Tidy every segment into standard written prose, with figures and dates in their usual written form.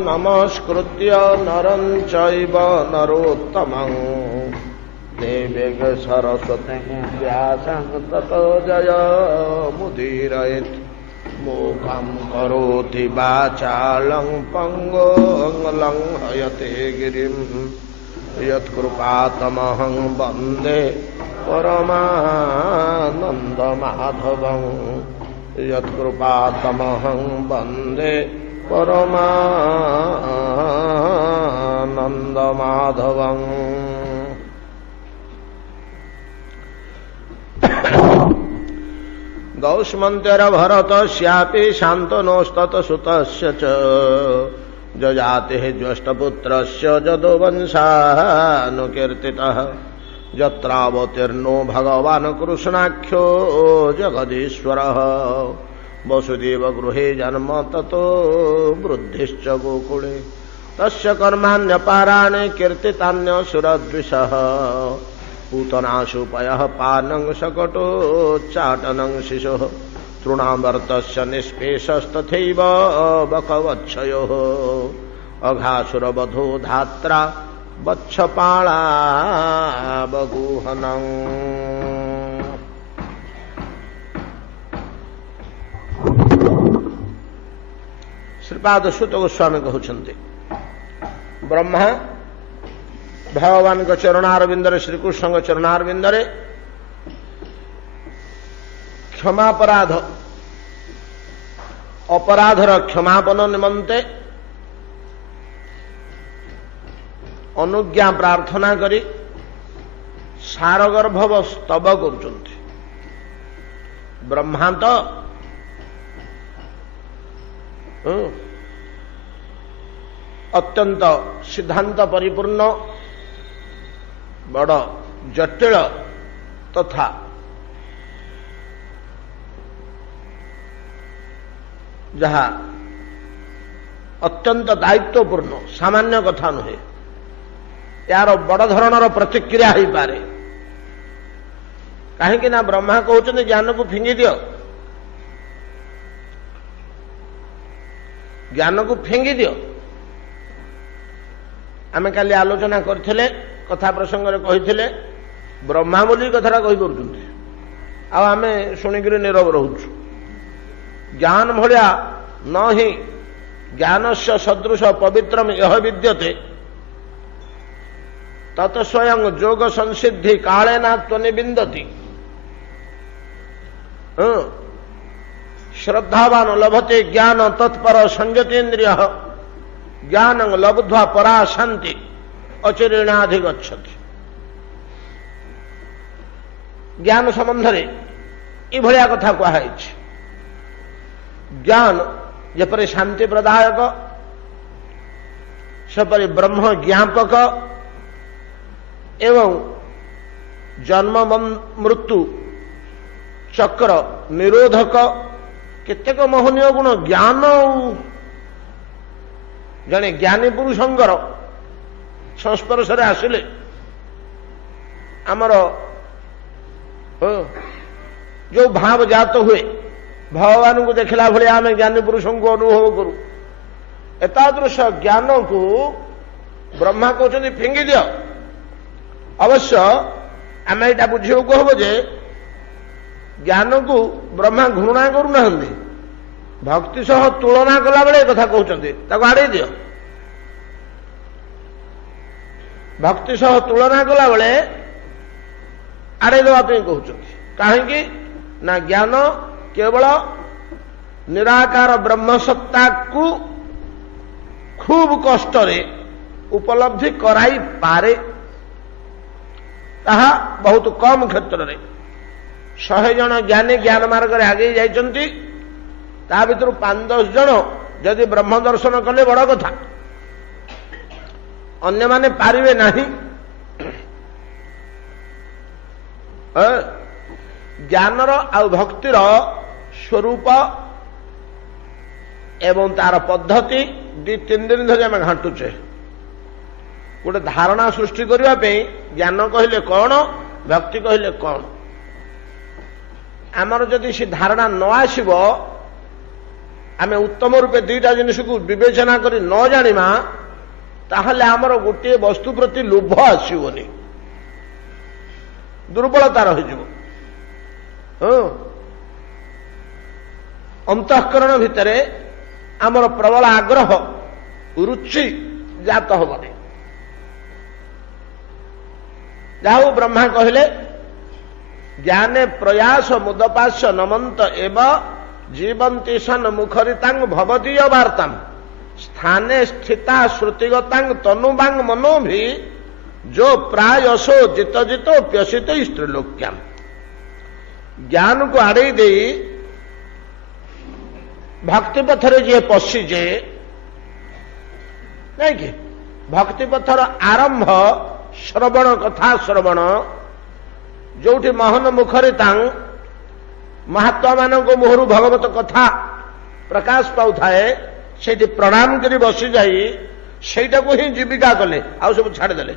नमस्कृत्य नरं चैव नरोत्तमं देवीं सरस्वतीं व्यासं ततो जयमुदीरयेत् मूकं करोति वाचालं पङ्गुं लङ्घयते गिरिं यत्कृपातमहं वन्दे परमानन्दमाधवं यत्कृपातमहं वन्दे परमानन्दमाधवम्। गौष्मन्त्यरभरतस्यापि शान्तनोस्ततसुतस्य च जजातिः ज्येष्ठपुत्रस्य जदो वंशानुकीर्तितः यत्रावतीर्णो भगवान् कृष्णाख्यो जगदीश्वरः वसुदेव गृहे जन्म ततो वृद्धिश्च गोकुले तस्य कर्माण्यपाराणि कीर्तितान्यसुरद्विषः पूतनाशुपयः पानं शकटोच्चाटनं शिशुः तृणावर्तस्य निष्पेषस्तथैव बकवच्छयोः अघासुरवधो धात्रा वत्सपाणा बगूहनम्। श्रीपाद सुत गोस्वामी कहते ब्रह्मा भगवान चरणारविंदरे श्रीकृष्ण चरणारविंदरे क्षमापराध अपराधर क्षमापन निमंते अनुज्ञा प्रार्थना करी सारगर्भव स्तव करुचंती। ब्रह्मा तो अत्यंत सिद्धांत परिपूर्ण बड़ जटिल तथा जहा अत्यंत दायित्वपूर्ण सामान्य कथा नुहे यार बड़ धरणर प्रतिक्रिया हो पारे कहीं ना ब्रह्मा कहते ज्ञान को फिंगी दियो ज्ञान को फेंगी दियो। आमे काली आलोचना करथिले कथा प्रसंग रे कहिथिले ब्रह्मा बोली कथाटा कहि परुछन्ति आमे शुणिकरी नीरव रहूछु। ज्ञान भलिया न ही ज्ञानस्य सदृश पवित्रम यह विद्यते तत स्वयं जोग संसिद्धि कालेना त्वनिबिंदति। श्रद्धावान लभते ज्ञान तत्पर संयतेन्द्रिय ज्ञान लब्ध्वा परा शांति अचिरेणाधिगच्छति। ज्ञान संबंध रे इभलिया कथा कहा ज्ञान जेपरि शांति प्रदायक सेपरि ब्रह्म ज्ञापक एवं जन्म मृत्यु चक्र निरोधक केतेक मोहनीय गुण ज्ञान जने ज्ञानी पुरुषंकर संस्पर्श रे आसिले आमर जो भाव जात हुए भगवान को देखला भले आम ज्ञानी पुरुषों को अनुभव करू एतादृश ज्ञान को ब्रह्मा कहते फिंगी दियो। अवश्य आम यहाँ बुझे को हम जे ज्ञान को ब्रह्मा घृणा करूना भक्ति सह तुलना कला बेले कथा कहते आड़े दियो। भक्ति सह तुलना कला बेले आड़े देवाई कहते कहीं ना ज्ञान केवल निराकार ब्रह्म सत्ता को खूब कष्ट रे उपलब्धि कराई पारे ताहा बहुत कम क्षेत्र रे 100 जन ज्ञानी ज्ञान मार्ग रे आगे जाइछन्ति ता भितर 5-10 जन यदि ब्रह्म दर्शन कले बड़ कथा अन्य माने पारिबे नाही। ज्ञानर आ भक्तिर स्वरूप एवं तार पद्धति 2-3 दिन धरी आम घाटुचे गोटे धारणा सृष्टि करने ज्ञान कहले कौन भक्ति कहले कौन आमर जदि से धारणा न आसब आमे उत्तम रूपे दुईटा जिनिस को विवेचना करी न जानिमा ताहले आमर गोटे वस्तु प्रति लोभ आसबनी दुर्बलता रही अंतःकरण भितर आमर प्रबल आग्रह रुचि जात हेनी जाऊ ब्रह्मा कहले ज्ञाने प्रयास मुदपाश्य नमंत एव जीवंती सन मुखरितांग भवदीय वार्ताम स्थाने स्थिता श्रुतिगतांग तनुबांग मनो भी जो प्रायसो जित जितो प्यसित स्त्रीलोक्याम ज्ञान को आड़े दे भक्ति पथरे जी पशिजे नहीं कि भक्ति पथर आरंभ श्रवण कथा श्रवण जोठी महन मुखरे तांग महात्मा मानक मुहरु भगवत कथा प्रकाश पाऊ थाए से प्रणाम करी बसी जाई सेटा को ही जीविका कले आउ सब छाड़देले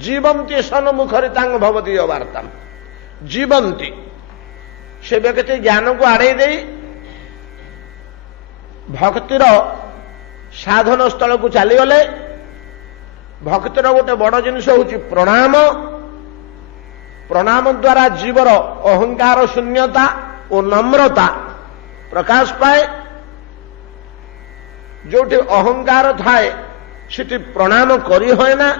जीवंती सन मुखरे तांग भवती वार्ता जीवंती से व्यक्ति ज्ञान को आड़े दे भक्तिर साधन स्थल को चलीगले भक्तिर गोटे बड़ जिनिष हूँ प्रणाम प्रणाम द्वारा जीवर अहंकार शून्यता और नम्रता प्रकाश पाए जोटी अहंकार थाए सेठी प्रणाम करी होए ना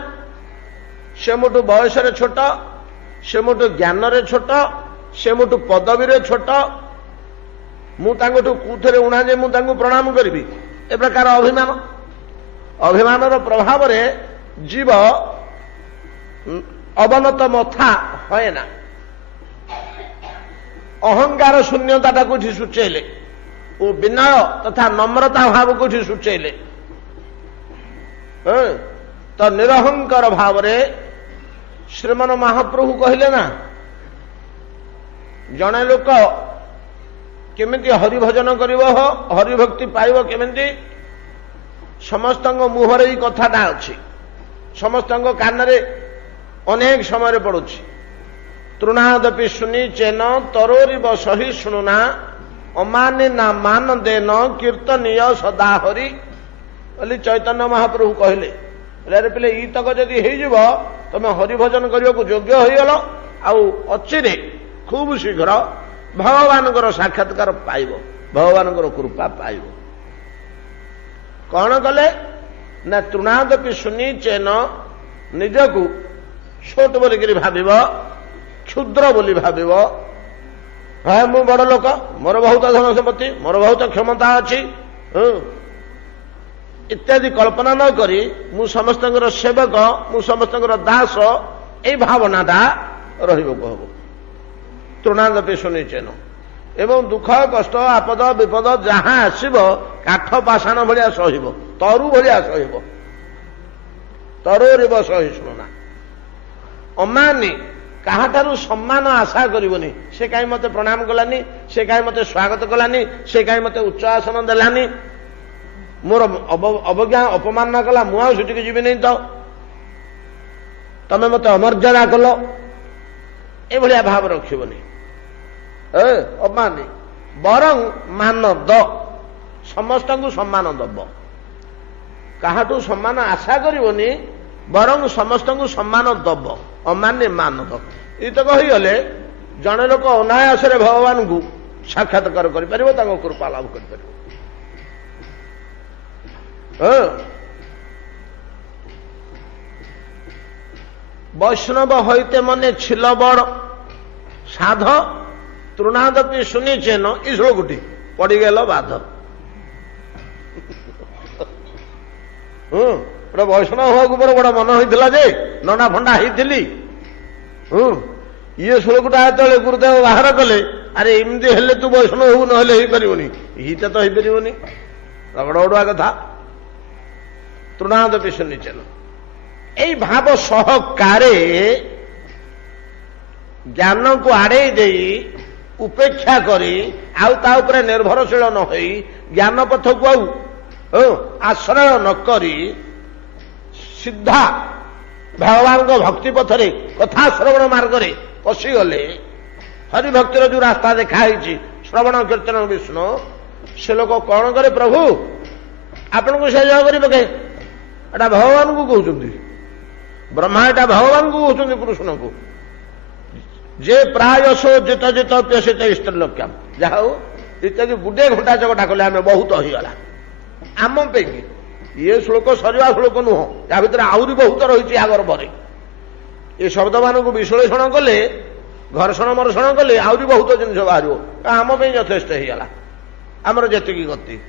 से मोटू बयस छोट से मोटू ज्ञान रे छोट से मोटू पदवी रे छोट मुझे कूथरे उणा जे मुझे प्रणाम करी ए प्रकार अभिमान अभिमान प्रभाव रे जीव अवनत मथा है ना अहंकार शून्यता कौटी सूचेले वो विनय तथा नम्रता भाव कौटी सूचेले तो निरहंकार भाव रे श्रीमन महाप्रभु कहले ना जड़े लोक केमिति हरिभजन करिवो हरिभक्ति पाइब केमिति समस्त मुहर ही कथाटा अच्छी समस्त कान अनेक समय पड़ुछि तृणादपि शुनि चेन तरोरिव सही शुणुना अमाने ना मान देन कीर्तनीय सदा हरि बोली चैतन्य महाप्रभु कहले रे पिले ई तक जदि हो तमें हरिभजन करने को योग्य होगल आचिरे खूब शीघ्र भगवान साक्षात्कार पाइब भगवान कृपा पाइब कौन कले ना तृणादपि शुनि चेन निजकू छोट बोलिक भाव क्षुद्र बोली भाव हाँ मु बड़ लोक मोर बहुत धन संपत्ति मोर बहुत क्षमता अच्छी इत्यादि कल्पना न करी मु समस्त सेवक मु समस्त दास ये भावनाटा रही तृणादपि शुनि चेन एवं दुख कष्ट आपद विपद जहाँ आसब काठ पाषाण भाया सहिब तरु भाया सहिब तरोरिव सहिष्णुना अमानी कहाठारू सम्मान आशा करनी से कहीं मत प्रणाम कलानी से कहीं मत स्वागत कलानी से कहीं मत उच्च आसन देलानी मोर अवज्ञा अपमान न कला मुआ सेठी जीवी नहीं तो तमें मत अमर्यादा कल एभलिया भाव रखनी अमानी बरं मान द समस्त को सम्मान दब काहाठू सम्मान आशा करनी बरं समस्त को सम्मान दब अमान्य मान दब ये तो कहीगले जड़े लोक अनायास भगवान को साक्षात्कार कृपा लाभ कर वैष्णव होते मने छिल बड़ साध तृणादपि शुनि चेन ईश्वर गुटी पड़गल बाध वैष्णव हवा मोर बड़ मन होता जे नंडा फंडा होती ये श्लोकटा जो गुरुदेव बाहर कले अरे एमती हेले तू वैष्णव हो ना हीटा तो होनी रगड़ुआ कथा तृणादपि शुनि चेन यही भाव सहकारे ज्ञान को आड़े दे उपेक्षा करी आउे निर्भरशील न हो ज्ञान पथ को आश्रय न करी सीधा भगवान को भक्ति पथरे कथा श्रवण मार्ग में पशिगले हरिभक्तिर जो रास्ता देखाई श्रवण कीर्तन विष्णु से लोक कौन करे प्रभु आपण को से जय कर पके एटा भगवान को कहते ब्रह्मा एटा भगवान को कहते पुरुषण को जे प्रायशो जित जित प्यसित स्त्रीलोक्यम जहा इत्यादि गुडे घंटा जगटा कले आम बहुत होगला आम पे ये श्लोक सरिया श्लोक नुह या भितर आहरी बहुत रही आगर बरे ये शब्द मान को विश्लेषण कले घर्षण मर्षण कले आहरी बहुत जिन बाहर आम यथेष्ट होगला आमर जी गति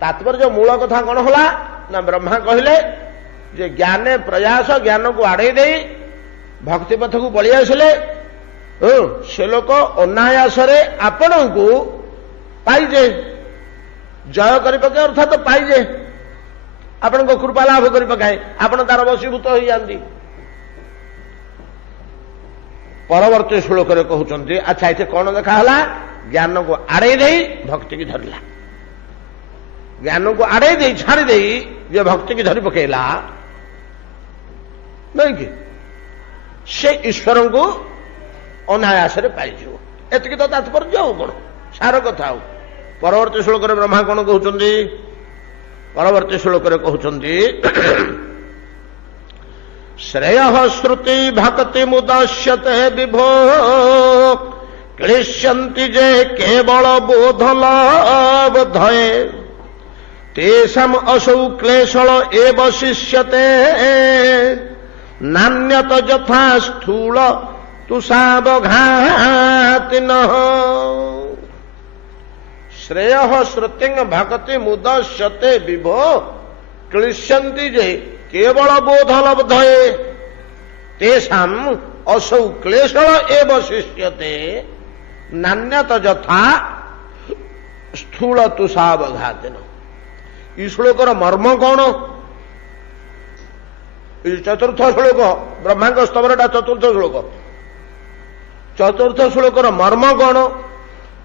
तात्पर्य मूल कथा कौन होला ना ब्रह्मा कहले जे ज्ञाने प्रयास ज्ञान को आड़े दे भक्ति पथ को पलि आसिले से लोक अनायास आपण को पाइजे जय कर पके अर्थात पाइजे आपण को कृपा लाभ कर पकाए आपण तार वशीभूत हो जाती परवर्ती श्लोक कहते अच्छा इतने कौन देखा ज्ञान को आड़े दे भक्ति की धरला ज्ञान को आड़े दे छाड़ी दे जे भक्ति की धरी पकेला नहीं कि से ईश्वर को अनायास पाइज एति तो तात्पर्य हो कौन सार कथा हो परवर्ती श्लोक ब्रह्मा कौन कहते परवर्ती श्लोक कहते श्रेय श्रुति भक्ति मुदश्यते विभो क्लिश्यन्ति जे केवल बोधलबधये तेषाम् असौ क्लेशल एव शिष्यते नान्यत यथा स्थूल तुषावघातिनः श्रेय श्रुति भक्ति मुदश्यते विभो क्लिश्यन्ति जे केवल बोधलब्धये तेषाम् असौ क्लेशल एव शिष्यते नान्यत यथा स्थूल तुषावघातिनः ई श्लोकर मर्म कौन चतुर्थ श्लोक ब्रह्मा स्तवरटा चतुर्थ श्लोकर मर्म कौन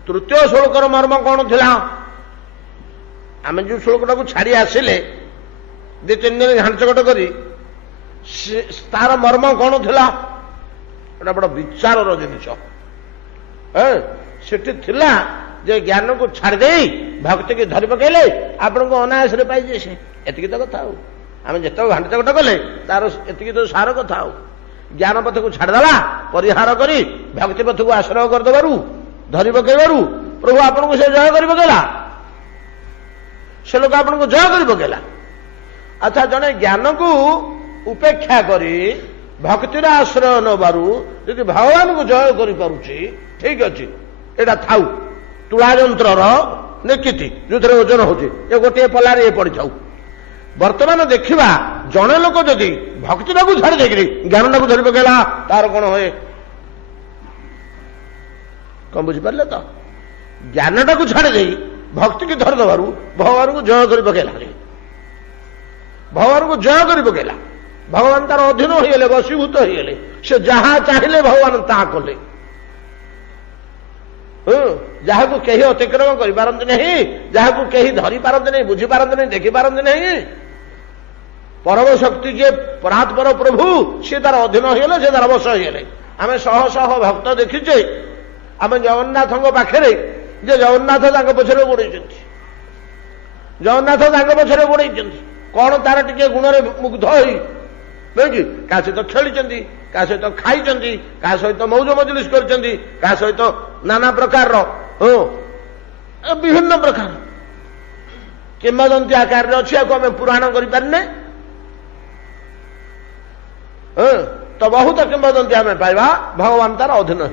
तृतीय श्लोकर मर्म कौन थिला आम जो श्लोकटा को छाड़ी आसिले दि तीन दिन घांचकट करी तार मर्म कौन थिला एटा बड़ विचार जिनिस सेठी थिला जे ज्ञान को छाड़ दे भक्ति की धरी पकेले आपण को अनायास पाइजे से एति तो कथा हो आम जिते घांचकट कले तार एति तो सार कथा हो ज्ञान पथ को छाड़देला परिहार करी भक्ति पथ को आश्रय करदेबारू धरी पकेबारू प्रभु आपण को से जय कर पकेला से लोक आपण को जय कर पकेला अच्छा जने ज्ञान को उपेक्षा करी भक्तिर आश्रय नबारू यदि भगवान को जय कर पारुची ठीक अच्छे एटा थाऊ तुला यंत्र निकिति जो ओजन होची ये गोटे पलार ये पड़ जाऊ वर्तमान देखा जड़े लोक जदि भक्तिटा को छाड़ी देकर ज्ञानटा को धरी पकेला तार कौन हुए कौन बुझिपारे तो ज्ञानटा को छाड़ी दे भक्ति की धरी दबारू भगवान को जय कर पकेला भगवान को जय कर पकेला भगवान तार अधीन होगले वशीभूत होगले से जहाँ चाहिए भगवान ता कले जहाँ को कहीं अतिक्रम कर पारती नहीं जहाँ को कहीं धरी पारती नहीं बुझी पारती नहीं देखी पारती नहीं परम शक्ति जे परात्पर प्रभु सी तार अधीन होगले से तार वश होगले आम शह शह भक्त देखीचे आम जगन्नाथ पाखे जे जगन्नाथ पछरे गोड़े जगन्नाथ पछरे गोड़े कौन तार टिके गुण मुग्ध हो नहीं क्या सहित खेली क्या सहित खाई क्या सहित मौज मजलिस कर सहित नाना प्रकार विभिन्न प्रकार किंवदंती आकार अच्छी आम पुराण करें तो बहुत किंवदंती आम पाइबा भगवान तार अधीन हो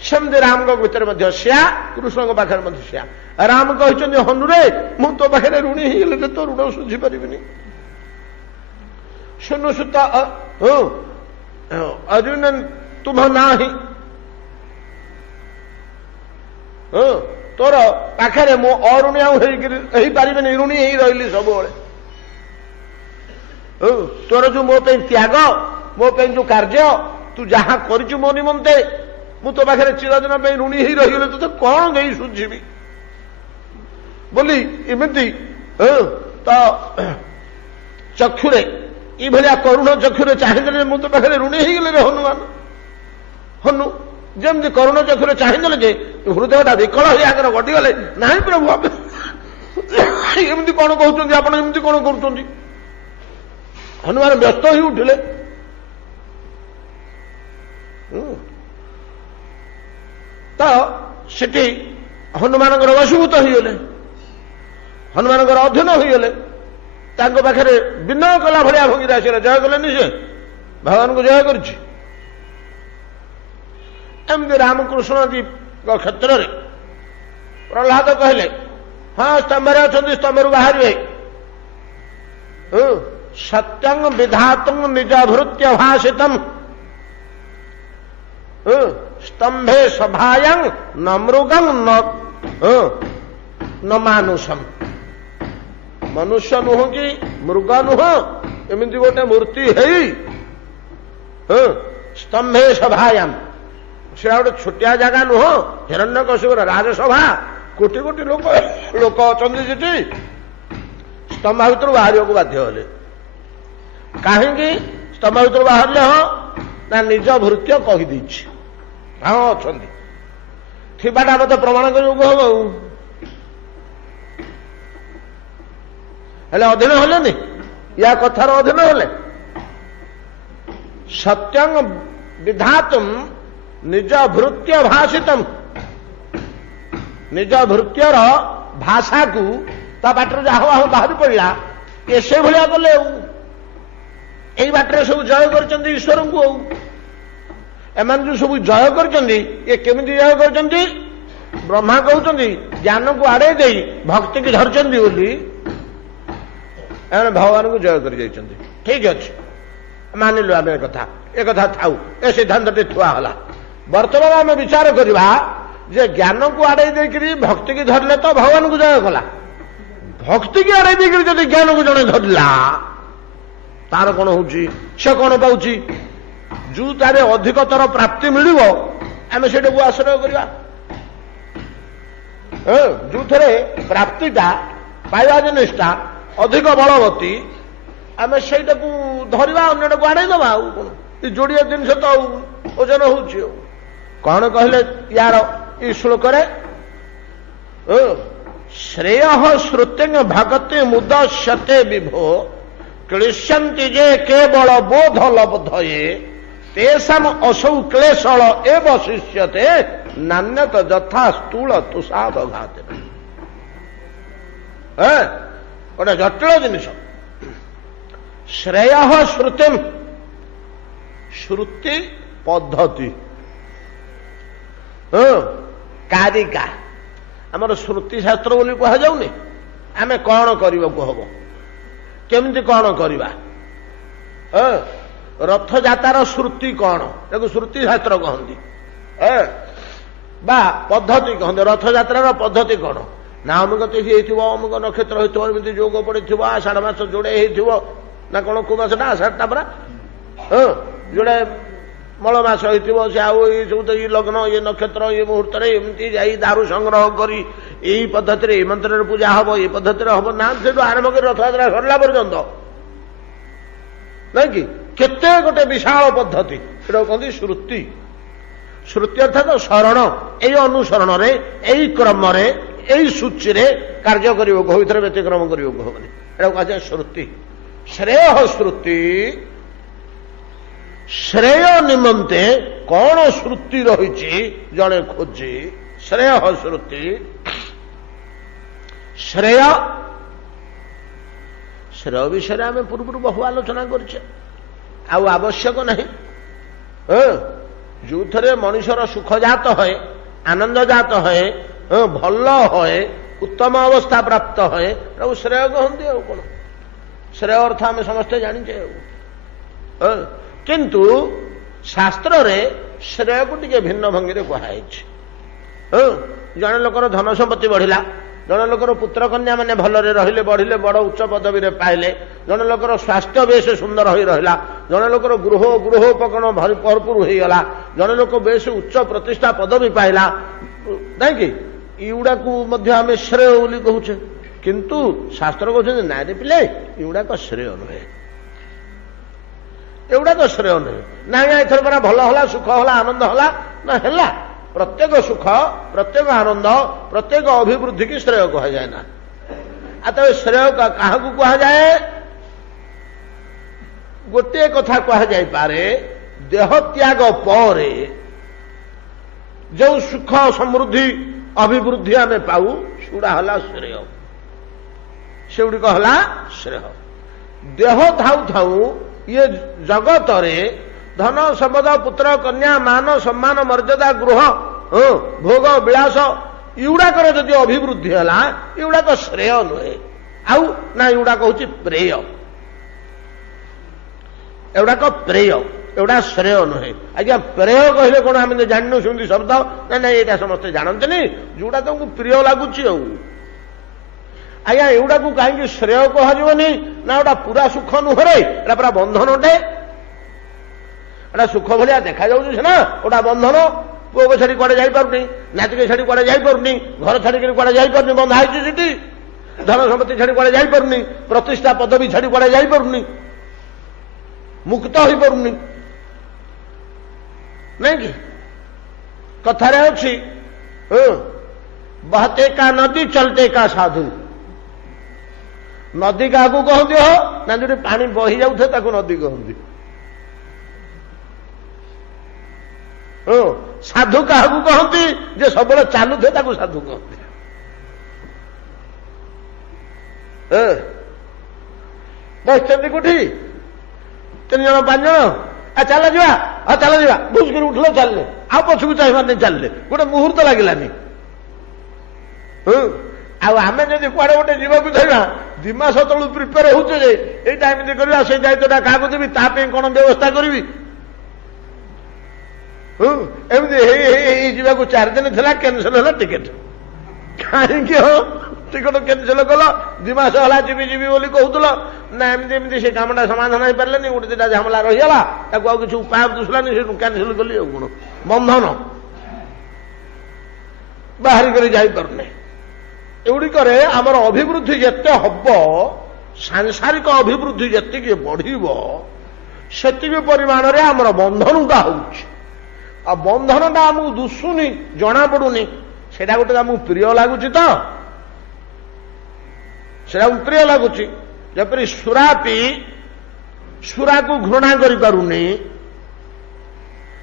सेमती राम भितर सिया कृष्ण पाखे सिया राम कहते हनुरे मु तो पाखे ऋणी होगले तो ऋण सुझी पारि सुनु सुत अर्जुन तुम ना तोर पाखे मो अऋणी आपारे ऋणी ही रही सब तोर जो मो त्याग मो जो कार्य तू जहाँ कर मो निमंते मु तो पाखे चिरदिन ऋणी ही रहीगले तो कौन दे सुझीबी बोली इमती तो चक्षुरे ये करुण चक्षुरे चाहिए मु तो पाखे ऋणी होगले हनुमान हनु जमी करुण चक्षुरे चाहिए जे ହୃଦୟଟା ବିକଳ ହୋଇ ଆଗରେ ଗଡ଼ିଗଲେ, ନାହିଁ ପ୍ରଭୁ ଏମିତି କଣ କହୁଛନ୍ତି, ଆପଣ ଏମିତି କଣ କରୁଛନ୍ତି? ହନୁମାନ ବ୍ୟସ୍ତ ହୋଇ ଉଠିଲେ। ତ ସେଠି ହନୁମାନଙ୍କର ବଶୀଭୂତ ହୋଇଗଲେ, ହନୁମାନଙ୍କର ଅଧୀନ ହୋଇଗଲେ। ତାଙ୍କ ପାଖରେ ବିନୟ କଲା ଭଳିଆ ଭଙ୍ଗୀରେ ଆସିଲେ। ଜୟ କଲେନି, ସେ ଭଗବାନଙ୍କୁ ଜୟ କରୁଛି। ଏମିତି ରାମକୃଷ୍ଣଜୀଙ୍କ କ୍ଷେତ୍ରରେ ପ୍ରହ୍ଲାଦ କହିଲେ, ହଁ ସ୍ତମ୍ଭରେ ଅଛନ୍ତି, ସ୍ତମ୍ଭରୁ ବାହାରିବେ। ସତ୍ୟଂ ବିଧାତଂ ନିଜ ଭୃତ୍ୟ ଭାଷିତଂ ସ୍ତମ୍ଭେ ସଭାୟଂ ନ ମୃଗଂ ନ ମାନୁଷମ୍। ମନୁଷ୍ୟ ନୁହଁ କି ମୃଗ ନୁହଁ, ଏମିତି ଗୋଟେ ମୂର୍ତ୍ତି ହେଇ ସ୍ତମ୍ଭେ ସଭାୟାମ, ସେଟା ଗୋଟେ ଛୋଟିଆ ଜାଗା ନୁହଁ। ହିରଣ୍ୟକଶିପୁର ରାଜସଭା, କୋଟି କୋଟି ଲୋକ ଅଛନ୍ତି ସେଠି। ସ୍ତମ୍ଭ ଭିତରୁ ବାହାରିବାକୁ ବାଧ୍ୟ ହେଲେ। କାହିଁକି ସ୍ତମ୍ଭ ଭିତରୁ ବାହାରିଲେ? ହଁ ନା ନିଜ ଭୃତ୍ୟ କହିଦେଇଛି, ହଁ ଅଛନ୍ତି, ଥିବାଟା ମତେ ପ୍ରମାଣ କରିବାକୁ ହବ। ହେଲେ ଅଧୀନ ହେଲେନି, ୟା କଥାର ଅଧୀନ ହେଲେ। ସତ୍ୟଂ ବିଧାତୁମ୍ ନିଜ ଭୃତ୍ୟ ଭାଷିତମ୍, ନିଜ ଭୃତ୍ୟର ଭାଷାକୁ ତା ବାଟରେ ଯାହା ବାହାରି ପଡ଼ିଲା। ଏ ସେଭଳିଆ କଲେ ଆଉ ଏଇ ବାଟରେ ସବୁ ଜୟ କରିଛନ୍ତି ଈଶ୍ୱରଙ୍କୁ। ଆଉ ଏମାନେ ଯୋଉ ସବୁ ଜୟ କରିଛନ୍ତି, ଏ କେମିତି ଜୟ କରିଛନ୍ତି? ବ୍ରହ୍ମା କହୁଛନ୍ତି ଜ୍ଞାନକୁ ଆଡ଼େଇ ଦେଇ ଭକ୍ତିକି ଧରିଛନ୍ତି ବୋଲି ଏମାନେ ଭଗବାନଙ୍କୁ ଜୟ କରି ଯାଇଛନ୍ତି। ଠିକ ଅଛି, ମାନିଲୁ ଆମେ ଏ କଥା ଥାଉ, ଏ ସିଦ୍ଧାନ୍ତଟି ଥୁଆ ହେଲା। ବର୍ତ୍ତମାନ ଆମେ ବିଚାର କରିବା ଯେ ଜ୍ଞାନକୁ ଆଡ଼େଇ ଦେଇକରି ଭକ୍ତିକି ଧରିଲେ ତ ଭଗବାନଙ୍କୁ ଜୟ କଲା। ଭକ୍ତିକି ଆଡ଼େଇ ଦେଇକରି ଯଦି ଜ୍ଞାନକୁ ଜଣେ ଧରିଲା, ତାର କଣ ହଉଛି? ସେ କଣ ପାଉଛି? ଯୋଉ ତାରେ ଅଧିକତର ପ୍ରାପ୍ତି ମିଳିବ, ଆମେ ସେଇଟାକୁ ଆଶ୍ରୟ କରିବା। ଯୋଉଥିରେ ପ୍ରାପ୍ତିଟା, ପାଇବା ଜିନିଷଟା ଅଧିକ ବଳବତୀ, ଆମେ ସେଇଟାକୁ ଧରିବା, ଅନ୍ୟଟାକୁ ଆଡ଼େଇ ଦେବା। ଆଉ କଣ? ଏ ଯୋଡ଼ିଏ ଜିନିଷ ତ ଆଉ ଓଜନ ହଉଛି। ଆଉ କଣ କହିଲେ ୟାର ଏଇ ଶ୍ଲୋକରେ? ଶ୍ରେୟ ଶ୍ରୁତିଂ ଭଗତି ମୁଦଶ୍ୟତେ ବିଭୋ କ୍ଳିଶ୍ୟନ୍ତି ଯେ କେବଳ ବୋଧ ଲବ୍ଧୟେ ତେଷାମ ଅସౌ କ୍ଲେଶଳ ଏବ ଶିଷ୍ୟତେ ନାନ୍ୟତ ଯଥା ସ୍ଥୂଳ ତୁଷାବଘାତେ। ଗୋଟେ ଜଟିଳ ଜିନିଷ। ଶ୍ରେୟ ଶ୍ରୁତିଂ, ଶ୍ରୁତି ପଦ୍ଧତି, କାରିକା। ଆମର ଶ୍ରୁତି ଶାସ୍ତ୍ର ବୋଲି କୁହାଯାଉନି? ଆମେ କଣ କରିବାକୁ ହବ, କେମିତି କଣ କରିବା? ରଥଯାତ୍ରାର ଶ୍ରୁତି କଣ? ତାକୁ ଶ୍ରୁତି ଶାସ୍ତ୍ର କହନ୍ତି, ବା ପଦ୍ଧତି କହନ୍ତି। ରଥଯାତ୍ରାର ପଦ୍ଧତି କଣ? ନା ଅମୁକ ତିଥି ହେଇଥିବ, ଅମୁକ ନକ୍ଷତ୍ର ହେଇଥିବ, ଏମିତି ଯୋଗ ପଡିଥିବ, ଆଷାଢ଼ ମାସ ଯୋଡ଼େ ହେଇଥିବ, ନା କଣ କୋଉ ମାସଟା? ଆଷାଢ଼ଟା ପରା। ଯୋଡ଼େ ମଳ ମାସ ହେଇଥିବ, ସେ ଆଉ ଏଇ ସବୁ ତ ଏଇ ଲଗ୍ନ, ଇଏ ନକ୍ଷତ୍ର, ଇଏ ମୁହୂର୍ତ୍ତରେ ଏମିତି ଯାଇ ଦାରୁ ସଂଗ୍ରହ କରି ଏଇ ପଦ୍ଧତିରେ, ଏଇ ମନ୍ତ୍ରରେ ପୂଜା ହବ, ଏଇ ପଦ୍ଧତିରେ ହବ। ନା, ସେଠୁ ଆରମ୍ଭ କରି ରଥଯାତ୍ରା ସରିଲା ପର୍ଯ୍ୟନ୍ତ ନାଇଁ କି କେତେ ଗୋଟେ ବିଶାଳ ପଦ୍ଧତି, ସେଟାକୁ କହନ୍ତି ଶ୍ରୁତି। ଶ୍ରୁତି ଅର୍ଥାତ ଶରଣ। ଏଇ ଅନୁସରଣରେ, ଏଇ କ୍ରମରେ, ଏଇ ସୂଚୀରେ କାର୍ଯ୍ୟ କରିବାକୁ ହବ, ଭିତରେ ବ୍ୟତିକ୍ରମ କରିବାକୁ ହବନି। ଏଟାକୁ କୁହାଯାଏ ଶ୍ରୁତି। ଶ୍ରେୟ ଶ୍ରୁତି, ଶ୍ରେୟ ନିମନ୍ତେ କଣ ଶ୍ରୁତି ରହିଛି ଜଣେ ଖୋଜି। ଶ୍ରେୟ ଶ୍ରୁତି, ଶ୍ରେୟ ବିଷୟରେ ଆମେ ପୂର୍ବରୁ ବହୁ ଆଲୋଚନା କରିଛେ, ଆଉ ଆବଶ୍ୟକ ନାହିଁ। ଯୋଉଥିରେ ମଣିଷର ସୁଖ ଜାତ ହଏ, ଆନନ୍ଦ ଜାତ ହଏ, ଭଲ ହଏ, ଉତ୍ତମ ଅବସ୍ଥା ପ୍ରାପ୍ତ ହଏ, ତାକୁ ଶ୍ରେୟ କହନ୍ତି। ଆଉ କଣ? ଶ୍ରେୟ ଅର୍ଥ ଆମେ ସମସ୍ତେ ଜାଣିଛେ। ଆଉ କିନ୍ତୁ ଶାସ୍ତ୍ରରେ ଶ୍ରେୟକୁ ଟିକେ ଭିନ୍ନ ଭଙ୍ଗୀରେ କୁହାଯାଇଛି। ଜଣେ ଲୋକର ଧନ ସମ୍ପତ୍ତି ବଢିଲା, ଜଣେ ଲୋକର ପୁତ୍ର କନ୍ୟା ମାନେ ଭଲରେ ରହିଲେ, ବଢିଲେ, ବଡ ଉଚ୍ଚ ପଦବୀରେ ପାଇଲେ, ଜଣେ ଲୋକର ସ୍ୱାସ୍ଥ୍ୟ ବେଶ ସୁନ୍ଦର ହୋଇ ରହିଲା, ଜଣେ ଲୋକର ଗୃହୋପକରଣ ଭରପୁର ହେଇଗଲା, ଜଣେ ଲୋକ ବେଶ ଉଚ୍ଚ ପ୍ରତିଷ୍ଠା ପଦବୀ ପାଇଲା, ନାଇଁ କି? ଏଗୁଡାକୁ ମଧ୍ୟ ଆମେ ଶ୍ରେୟ ବୋଲି କହୁଛେ। କିନ୍ତୁ ଶାସ୍ତ୍ର କହୁଛନ୍ତି ନାଇଁରେ ପିଲେ, ଏଗୁଡାକ ଶ୍ରେୟ ନୁହେଁ, ଏଗୁଡାକ ଶ୍ରେୟ ନୁହେଁ। ନାଇଁ ଏଥର ପରା ଭଲ ହେଲା, ସୁଖ ହେଲା, ଆନନ୍ଦ ହେଲା, ନା ହେଲା, प्रत्येक सुख प्रत्येक आनंद प्रत्येक अभिवृद्धि की श्रेय कह जाए ना। तो श्रेय क्या कहा जाए? गोटे कथा कह जाई पारे देह त्याग पर जो सुख समृद्धि अभिवृद्धि आम पाऊ सेगुड़ा हला श्रेय, सेगुड़िक हला श्रेय। देह थाऊ थाऊ ये जगत रे धन संपद पुत्र कन्या मान सम्मान मर्यादा गृह भोग विलास युड़ाकर जदि अभिवृद्धि है युड़ाक श्रेय नुहे आउ ना युड़ाक हूँ प्रेय, एवडाक प्रेय एवडा श्रेय नुहे। आज्ञा प्रेय कहले कौन आम जानू सुनी शब्द ना ना यहाँ समस्ते जानते जोड़ा तुमको प्रिय लगुच। आज्ञा एवडा को कहीं श्रेय कहनी ना गोटा पूरा सुख नुहरे एटा पूरा बंधनटे, एटा सुख भाया देखा जाना गोटा बंधन। पुओ को छाड़ी कड़े जापी नाती को छाड़ी कड़े जापी घर छाड़ी कड़े जापी बंधा है धन सम्पत्ति छाड़ी कड़े जापी प्रतिष्ठा पदवी छाड़ी कड़े जापी मुक्त हो पारुनी नहीं कि कथारे अच्छी बहते का नदी चलते का साधु। नदी क्या कहती हो ना जो पानी बही जाऊे ताकू नदी कहती। साधु क्या कहती जे सब चलुए ताकू साधु कहती। बस कोठी 3 जन 5 जन चल जा चल जा बुझक उठल चलले आ पछकू चाहिए नहीं चलले गोटे मुहूर्त लगलानी। आम जब कड़े गोटे जावाक धरवा 2 मास तलू प्रिपेयर होचे ये टाइम करवा से दायित्वटा क्या देवी ताप कौन व्यवस्था करी एमती जावाक 4 दिन था कैनसल है टिकेट कहीं हो टिकट कैनसल कल 2 मास है जीवी बोली कहूल ना एमती से कामटा समाधान हो पारे गोटे 2टा झमेला रहीगला कि उपाय दुसलानी कैनसल कली कौन बंधन बाहर कर जापे। एगुड़िक आमर अभिवृद्धि जिते हम सांसारिक अभिवृद्धि जी बढ़ से परिमाण में आमर बंधनटा हो बंधनटा आमको दुशुनी जना पड़ूनी से गोटे आमको प्रिय लगुच तो से प्रिय लगुच जपरी सुरा पी सुरा को घृणा करी पारुनी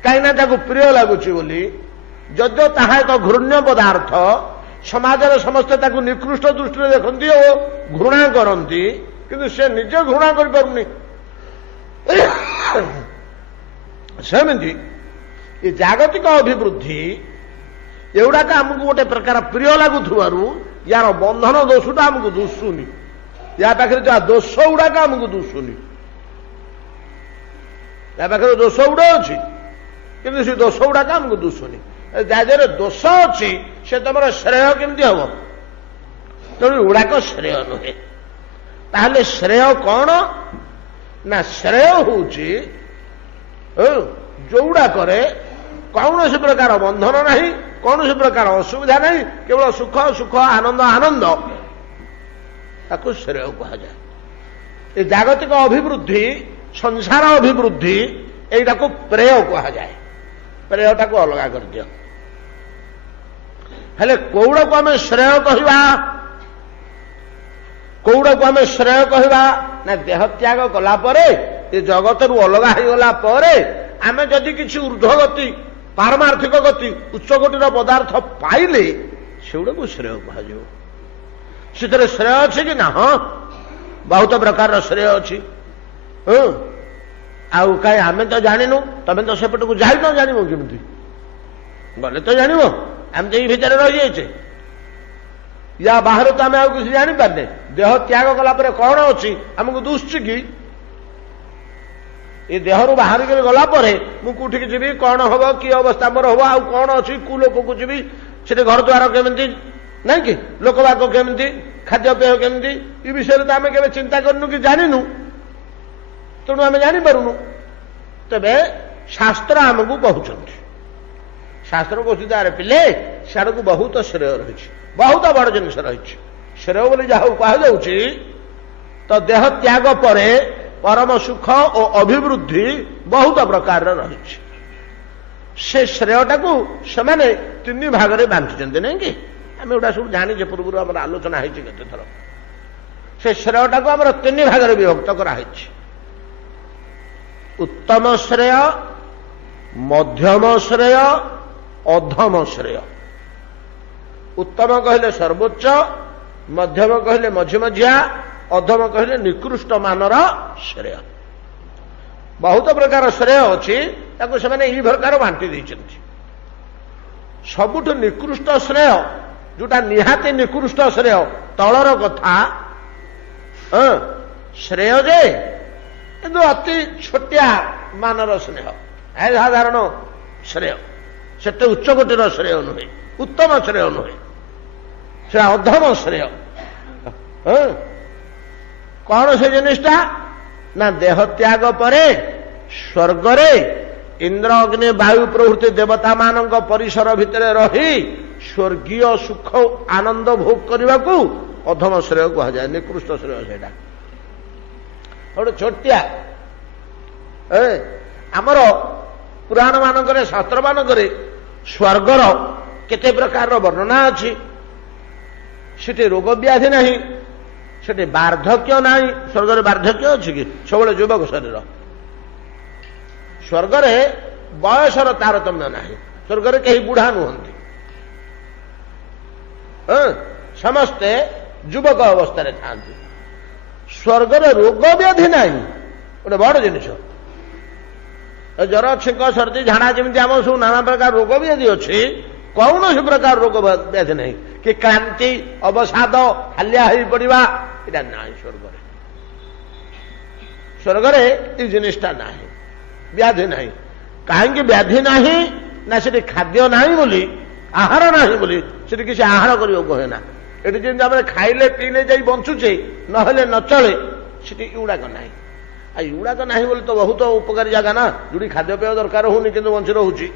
कहीं प्रिय लगुच बोली जद्य ताहा एक घृण्य पदार्थ समाज समस्ते ताकू निकृष्ट दृष्टि देखती और घृणा करती किंतु से निजे घृणा करी पारुनी। सेमती ये जागतिक अभिवृद्धि एगुड़ाक आमको गोटे प्रकार प्रिय लगुथुवारू यार बंधन दोषटा आमको दुशुनी या पाखे जहाँ दोष गुड़ाक आमको दुशुनी या पाखे दोष गुड़ा अच्छी कि से दोष गुड़ाक आमको दुशुनी जहाँ दोष अच्छी से तुम श्रेय केमती हम तेणु गुड़ाक श्रेय नुहे। ताहले श्रेय कौन ना श्रेय हूँ जोड़ाक कौन सी प्रकार बंधन नहीं कौन सी प्रकार असुविधा नहीं केवल सुख सुख आनंद आनंद ताकू श्रेय कह जाए। ये जागतिक अभिवृद्धि संसार अभिवृद्धि यहीटा को प्रेय कह जाए। प्रेयटा को अलग कर दियो हेले कौड़ को आम श्रेय कहवा कौड़ को आम श्रेय कहवा ना देह त्याग कला परे ये जगत रु अलग हो गला परे आम जदि किसी ऊर्ध्व गति पारमार्थिक गति उच्चकोटीर पदार्थ पाइले सेगुड़ा को श्रेय कह श्रेय अच्छे कि ना हाँ बहुत प्रकार श्रेय अच्छी आउ कहीं आम तो जानू तुम तो सेपट को जाई न जानव केमती गले तो जान आम तो भितर रही जाइए या बाहर तो आम किसी जापारे देह त्याग कला कौन अच्छी आमको दुश्ची कि ये देह रू बाहर कर गला मुठिक जी कौन हम कि अवस्था मोर हम आउ कौन अच्छी कौ लोक को जी से घर द्वार केमती ना कि लोकवाक केमती खाद्यपेय केमती ये विषय तो आम के चिंता करनु कि जानू तेणु आम जापरूनु तेरे शास्त्र आमको कहते शास्त्र कौन तार पिले सियाड़ को बहुत श्रेय रही बहुत बड़ जिनस रही श्रेय बोली जहाँ कहुच्छी तो देह त्याग पर परम सुख और अभिवृद्धि बहुत प्रकार रही से श्रेयटा को सेमाने तीन भाग में बांटुचंती नहीं कि आम एटा सब जाने पूर्व आम आलोचना होती केते थर से श्रेयटा को आम तीन भाग में विभक्त कराई उत्तम श्रेय मध्यम श्रेय अधम श्रेय उत्तम कहले सर्वोच्च मध्यम कहले मझी मझिया अधम कहले निकृष्ट मानर श्रेय बहुत प्रकार श्रेय अच्छी ताको से माने प्रकार बांटी देइछन्ति सबुठ निकृष्ट श्रेय जोटा निहाती निकृष्ट श्रेय तलर कथा श्रेय जे किंतु अति छोटिया मानर स्नेह है साधारण श्रेय से उच्चकोटीर श्रेय नुहे उत्तम श्रेय नुहे से अधम श्रेय कौन से जिनिसटा ना देह त्याग परे स्वर्गरे इंद्र अग्नि वायु प्रभृति देवता मानक परिसर भितर रही स्वर्गीय सुख आनंद भोग करने को अधम श्रेय कह जाए निकृष्ट श्रेय से गोटे छोटिया आमर पुराण मानक शास्त्र मानक स्वर्गर केते प्रकार वर्णना अच्छी सेठी रोग व्याधि नहीं सेठी वार्धक्य नहीं स्वर्ग वार्धक्य अच्छी कि सब युवक शरीर स्वर्गर बयसर तारतम्य नहीं स्वर्गर कहीं बुढ़ा नुहति समस्ते युवक अवस्था था स्वर्गर रोग व्याधि नहीं गोटे बड़ जिनिस जर छेक सर्दी झाड़ा जमी आम सब नाना प्रकार रोग व्याधि अच्छी कौन से प्रकार रोग व्याधि नहीं कि क्रांति अवसाद हालिया हो पड़ा यहाँ ना स्वर्ग स्वर्ग ये जिनिसटा ना व्याधि नहीं कहीं व्याधि नहीं ना से खाद्य नहीं बोली आहार नहीं बोली से किसी आहार करना ये जमी आम खाइले पीले जा बंचुचे ना न चले से युड़ाक ना युड़ाक ना बोली तो बहुत उपकारी जगह ना जो खाद्यपेय दरकार होनी कि बंची रोचे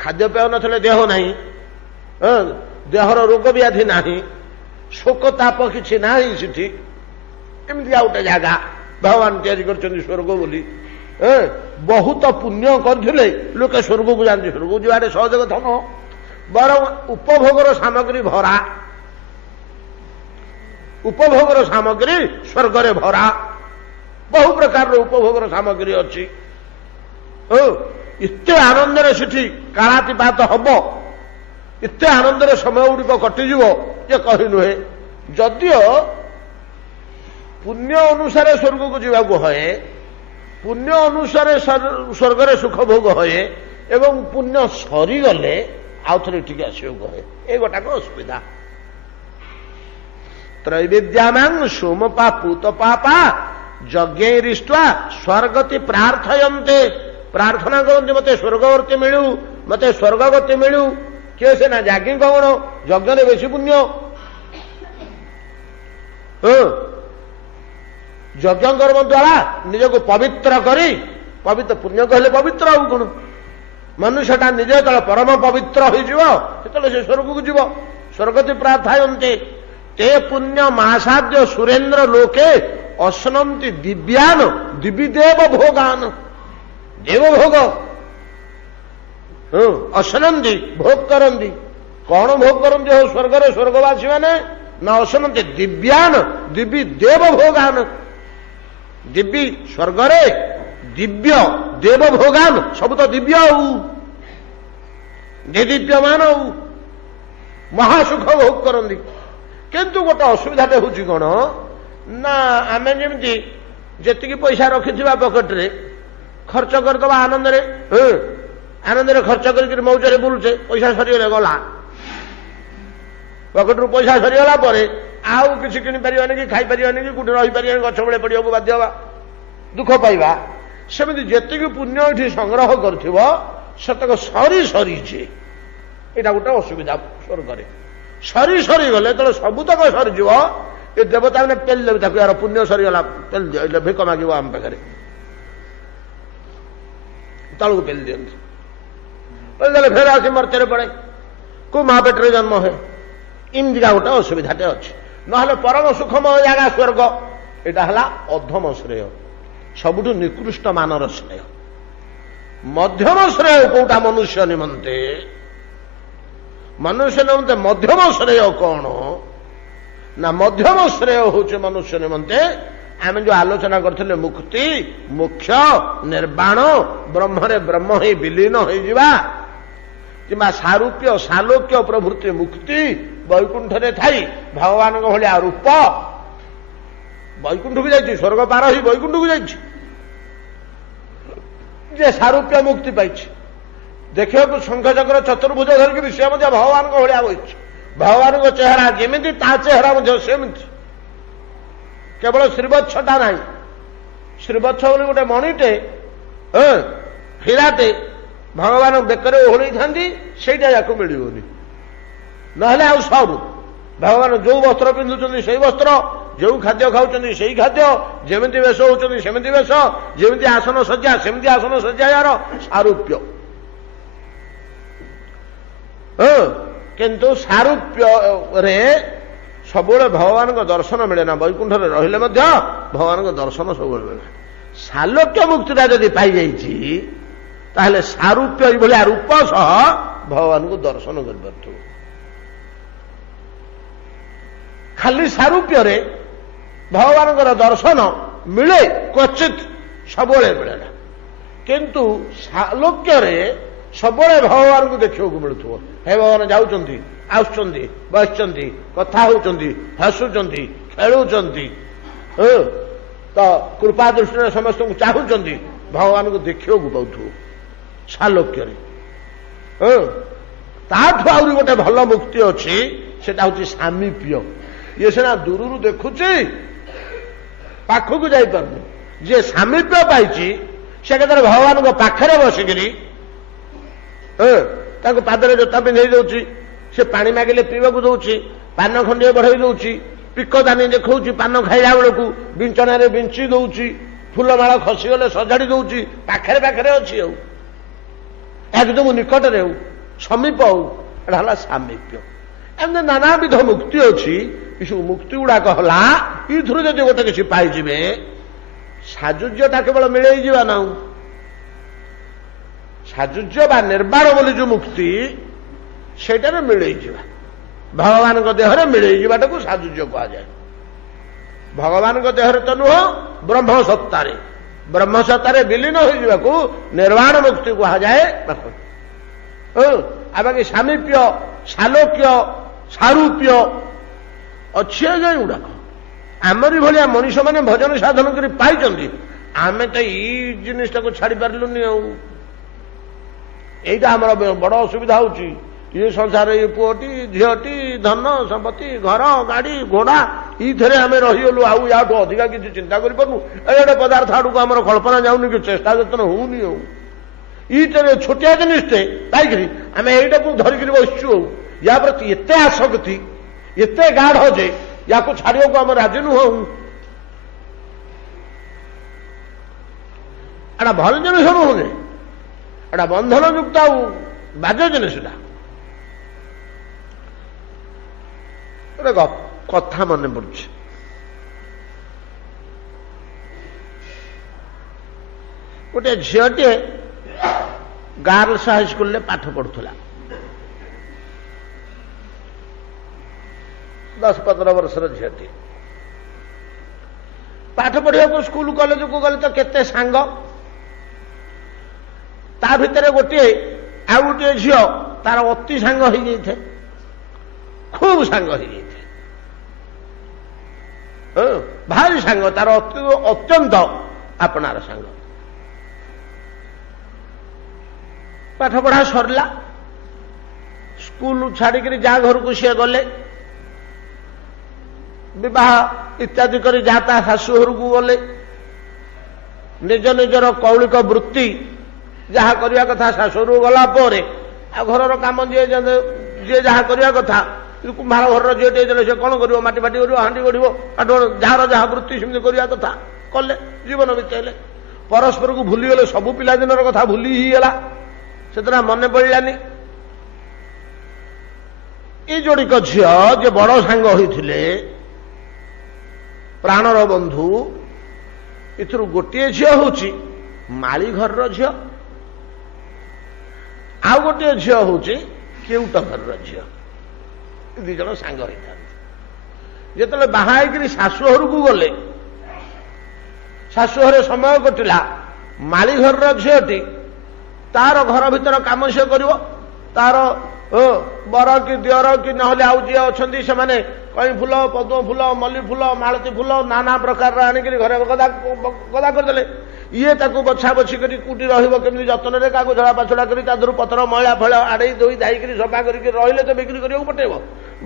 खाद्यपेय न देह ना देहर रोग व्याधि ना शोक ताप कि ना सी एमती गोटे जगह भगवान तैयारी कर स्वर्ग बोली बहुत पुण्य करथिले लोके स्वर्ग को जानते स्वर्ग को जाए सहज कथा न बर उपभोगर सामग्री भरा उपभोगर सामग्री स्वर्ग भरा बहु प्रकार उपभोगर सामग्री अच्छी इतने आनंद से कालातिपात हम इतने आनंद समय गुड़िक कटिज ये कही नुहे जदिओ पुण्य अनुसार स्वर्ग को जावाक है पुण्य अनुसार स्वर्ग सुख भोग है एवं पुण्य सरीगले आउ थे ठीक आसोक है ये गोटाक असुविधा त्रैविद्यामांग सोमपा पूत पापा यज्ञरिष्ट्वा स्वर्गति प्रार्थयन्ते प्रार्थना करते मते स्वर्गवर्ती मिलू मते स्वर्गगति मिलू किए से ना जागी कौन यज्ञ बेसी पुण्य यज्ञ कर्म द्वारा निजक पवित्र करी पवित्र पुण्य कहले पवित्र आउ कौन मनुष्यटा निजे तले परम पवित्र हो स्वर्ग को जीव स्वर्गति प्रार्थयन्ते ते पुण्य महासाध्य सुरेन्द्र लोके अश्नन्ति दिव्यान दिव्यदेव भोगान देव भोग अश्नन्ति भोग करती कौन भोग करती हो स्वर्ग स्वर्गवासी मैंने न अश्नन्ति दिव्यान दिव्य देव भोगान दिव्य स्वर्ग दिव्य देव भोगान सब तो दिव्य दिव्यमान महासुख भोग करती किंतु गोटे असुविधाटे हूँ कौन ना आम जमी जी पैसा रखि पकेट रे खर्च करदे आनंद आनंद खर्च कर मौजरे बुलुचे पैसा सरीगले गला पकेट रू पैसा सरीगला आउ किसी किनी पारिबानी कि खाई पारिबानी कि कोठी रही पारिबानी गछ बळे पड़िବାକୁ बाध्य हवा दुख पाइबा सेमिति जेतिकी पुण्य एठी संग्रह करथिबो सेतक सरी सरीचे एटा गोटे असुविधा स्वर्गरे सरी सरी गले तो सबुतक सरीजीव ये देवता मैंने पेल देवे ताक यार पुण्य सरीगला पेल दियो भिक मागिब आम पाखे तलू पेल दिखते पेलदे फेर आसी मर्त्य पड़े को माँ पेटे जन्म है इमतिका गोटे असुविधाटे अच्छे ना परम सुखमय जगह स्वर्ग यहाँ है अधम श्रेय सबुठ निकृष्ट मानर श्रेय मध्यम श्रेय कोटा मनुष्य निमंते मध्यम श्रेय कौन ना मध्यम श्रेय होचे मनुष्य निमंते आम जो आलोचना करथिले मुक्ति मोक्ष निर्वाण ब्रह्मरे ब्रह्म ही विलीन हो जिबा किंबा सारूप्य सालोक्य प्रभृति मुक्ति वैकुंठ रे थाई भगवान भलिया रूप वैकुंठ को जाइए स्वर्ग पार ही वैकुंठ को जाइए जे सारूप्य मुक्ति पाई देखिए शंख चक्र चतुर्भुज धरिक सी भगवान भाया बही भगवान चेहरा जमी ता चेहरा सेमती केवल श्रीवत्सटा ना श्रीवत्स बोली गोटे मणिटे हीराटे भगवान बेकर ओहल था या मिलनी ना सरू भगवान जो वस्त्र पिंधुं से वस्त्र जो खाद्य खाऊँ से खाद्य जमी वेश होती सेमती वेश जमी आसन सज्जा सेमती आसन सज्जा यार सारूप्य किंतु सारूप्य रे सब भगवान दर्शन मिले ना वैकुंठ रहिले भगवान दर्शन सब मिले सालोक्य मुक्तिटा जदि पाई जाइए सारूप्य भाया रूप सह भगवान को दर्शन कर खाली सारूप्य रे भगवान दर्शन मिले क्वचित सब मिले ना किंतु सालोक्य रे सब भगवान को देखा मिलू हे भगवान जाऊँच आसुंच बसुंच कथा होती हसुंच खेलुंच तो कृपा दृष्टि समस्त को चाहूँगी भगवान को देखा पाऊ सालोक्य ताठू आहरी गोटे भल मुक्ति अच्छी से सामीप्य ये सीना दूर देखुची पाखक जापर जे सामीप्य पाई से केतरे भगवान को पाखरे बसिकी पादरे जोता पिंधे दौची से पानी मागिले पीवाक दौची पान खंडे बढ़ाई दौची पिकदानी देखा पान खाइला बेलू बिंचना बिंची दौची फुलमाଳ खसीगले सजाड़ी दौची पाखरे पाखरे अच्छी एकदम निकटरे हो समीप हो एटा सामीप्य एमती नानाविध मुक्ति अच्छी सब मुक्ति गुड़ाक हला इथुर जदि गोटे किसी पाइबे साजुज्यटा केवल मिले ना साजुज्य बा निर्वाण बोली जो मुक्ति सेटार मिले भगवान देहरे मिले जाटा को साजुज्य कह जाए भगवान देहरे तो नुह ब्रह्म सत्तारे विलीन हो निर्वाण मुक्ति कह जाए बाकी सामीप्य सालोक्य सारूप्य अच्छे गुड़ाक आमरी भाया मनीष मैंने भजन साधन कर पाई आम तो यही जिनिसटा को छाड़ी पार्लुनि यहीटा आम बड़ असुविधा हो संसार ये पुओटी झीटी धन संपत्ति घर गाड़ी घोड़ा ये आम रहीगलु आउ या अधिका किसी चिंता करूँ एडे पदार्थ आड़ को आम कल्पना जाऊनी कि चेष्टा जतन होनी ये छोटिया जिनिसटे पाई आम यहीटा को धरिक बसचु या प्रति एत आसक्ति एत गाढ़ जे या छाड़िया को आम राजी नुह एटा भल जिनिस नुहे एटा बंधन युक्त बाज जिनिसटा कथा मन पड़ गोटे झीटे गर्ल्स हाईस्कल पाठ पढ़ुला 10-15 वर्षर झीटे पाठ पढ़िया स्कूल कॉलेज को गले तो केते सांग ता भितर गोटे आउ गोटे झील तार अति सांग हो जाए खूब सांग हो जाए भारी सांग तार अत्यंत आपणार सांग पाठ पढ़ा सरला स्कूल छाड़िक जा घर को सी गले विवाह इत्यादि कर जाता शाशुघर को गले निज निजर कौलिक वृत्ति जहाँ करने कथा शाशुघर गला घर कम जी जहाँ करने कथा कुम्भार घर झीटे से कौन कर माटी फाटी कर हाँ गढ़ जार जहाँ वृत्ति सेमती करने कथा कले जीवन बीतेले परस्पर को भूलीगले सबू पिलादिन कथा भूली ही गला से मन पड़ानी ये जोड़िक झील जे बड़ सांग होते प्राणर बंधु इथर गोटे झील हूँ माली घर झील ଆଉ ଗୋଟିଏ ଝିଅ ହଉଛି କେଉଟ ଘରର ଝିଅ। ଦି ଜଣ ସାଙ୍ଗ ହେଇଥାନ୍ତି। ଯେତେବେଳେ ବାହା ହେଇକିରି ଶାଶୁ ଘରକୁ ଗଲେ, ଶାଶୁ ଘରେ ସମୟ କଟିଲା, ମାଳି ଘରର ଝିଅଟି ତାର ଘର ଭିତର କାମ ସେ କରିବ। ତାର ବର କି ଦିଅର କି ନହେଲେ ଆଉ ଯିଏ ଅଛନ୍ତି ସେମାନେ କଇଁ ଫୁଲ, ପଦ୍ମ ଫୁଲ, ମଲ୍ଲି ଫୁଲ, ମାଳତୀ ଫୁଲ ନାନା ପ୍ରକାରର ଆଣିକିରି ଘରେ ଗଦା କରିଦେଲେ। ଇଏ ତାକୁ ବଛା ବଛି କରି କୋଉଠି ରହିବ କେମିତି ଯତ୍ନରେ, କାହାକୁ ଝଡ଼ା ପାଛଡ଼ା କରି ତା ଦେହରୁ ପତ୍ର ମଇଳା ଫଳ ଆଡ଼େଇ ଧୋଇ ଧାଇକିରି ସଫା କରିକି ରହିଲେ ତ ବିକ୍ରି କରିବାକୁ ପଠେଇବ।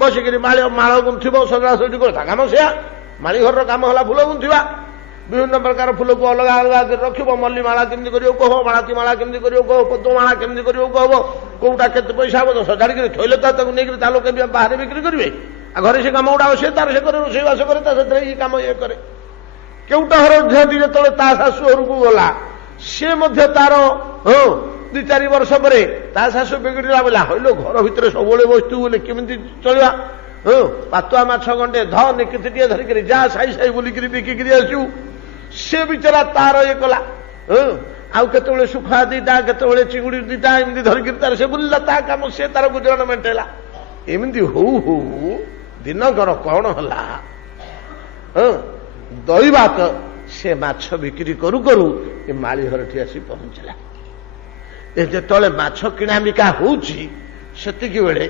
ବସିକିରି ମାଳ ଗୁନ୍ଥିବ, ସଜାସଜି କରିବ। ତା କାମ ସେୟା। ମାଳି ଘରର କାମ ହେଲା ଫୁଲ ଗୁନ୍ଥିବା। ବିଭିନ୍ନ ପ୍ରକାର ଫୁଲକୁ ଅଲଗା ଅଲଗା କରି ରଖିବ। ମଲ୍ଲି ମାଳା କେମିତି କରିବାକୁ କହ, ମାଳତୀ ମାଳା କେମିତି କରିବାକୁ କହ, ପଦ୍ମ ମାଳା କେମିତି କରିବାକୁ କହବ, କୋଉଟା କେତେ ପଇସା ହବ ସଜାଡ଼ିକିରି ଥୋଇଲେ ତ ତାକୁ ନେଇକିରି ତା ଲୋକେ ବାହାରେ ବିକ୍ରି କରିବେ। ଆଉ ଘରେ ସେ କାମ ଗୁଡ଼ାକ ସେ ତାର ସେ କରେ, ରୋଷେଇବାସ କରେ, ତା ସେଥିରେ ଇଏ କାମ ଇଏ କରେ। କେଉଟ ଘର ଝିଅଟି ଯେତେବେଳେ ତା ଶାଶୁ ଘରକୁ ଗଲା, ସେ ମଧ୍ୟ ତାର 2-4 ବର୍ଷ ପରେ ତା ଶାଶୁ ବିଗିଡ଼ିଲା ବୋଲା ହଇଲୋ ଘର ଭିତରେ ସବୁବେଳେ ବସିଥିବୁ ବୋଲେ କେମିତି ଚଳିବା। ପାତୁଆ ମାଛ ଗଣ୍ଡେ ଧ ନିକିତିଟିଏ ଧରିକିରି ଯା ସାଇ ସାଇ ବୁଲିକିରି ବିକିକିରି ଆସିବୁ। ସେ ବିଚରା ତାର ଇଏ କଲା। ଆଉ କେତେବେଳେ ଶୁଖୁଆ ଦିଟା, କେତେବେଳେ ଚିଙ୍ଗୁଡ଼ି ଦିଟା ଏମିତି ଧରିକିରି ତାର ସେ ବୁଲିଲା। ତା କାମ ସେ ତାର ଗୁଜରାଣ ମେଣ୍ଟେଇଲା। ଏମିତି ହଉ ହଉ ଦିନକର କଣ ହେଲା, ଦୈବାତ ସେ ମାଛ ବିକ୍ରି କରୁ କରୁ ଏ ମାଳି ଘରଠି ଆସି ପହଞ୍ଚିଲା। ଯେତେବେଳେ ମାଛ କିଣା ବିକା ହଉଛି ସେତିକି ବେଳେ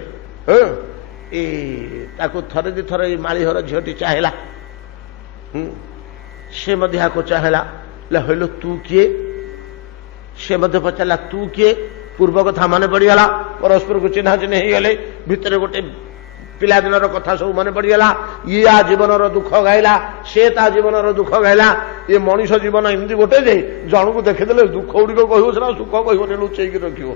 ତାକୁ ଥରେ ଦି ଥର ଏଇ ମାଳି ଘର ଝିଅଟି ଚାହିଁଲା। ସେ ମଧ୍ୟ ଆକୁ ଚାହିଁଲା। ହଇଲୋ ତୁ କିଏ? ସେ ମଧ୍ୟ ପଚାରିଲା ତୁ କିଏ? ପୂର୍ବ କଥା ମନେ ପଡ଼ିଗଲା। ପରସ୍ପରକୁ ଚିହ୍ନା ଚିହ୍ନି ହେଇଗଲେ। ଭିତରେ ଗୋଟେ ପିଲାଦିନର କଥା ସବୁ ମନେ ପଡ଼ିଗଲା। ଇଏ ଆ ଜୀବନର ଦୁଃଖ ଗାଇଲା, ସେ ତା ଜୀବନର ଦୁଃଖ ଗାଇଲା। ଏ ମଣିଷ ଜୀବନ ଏମିତି ଗୋଟେ ଯେ ଜଣକୁ ଦେଖିଦେଲେ ଦୁଃଖ ଗୁଡ଼ିକ କହିବ, ସେଟା ସୁଖ କହିବନି, ଲୁଚେଇକି ରଖିବ।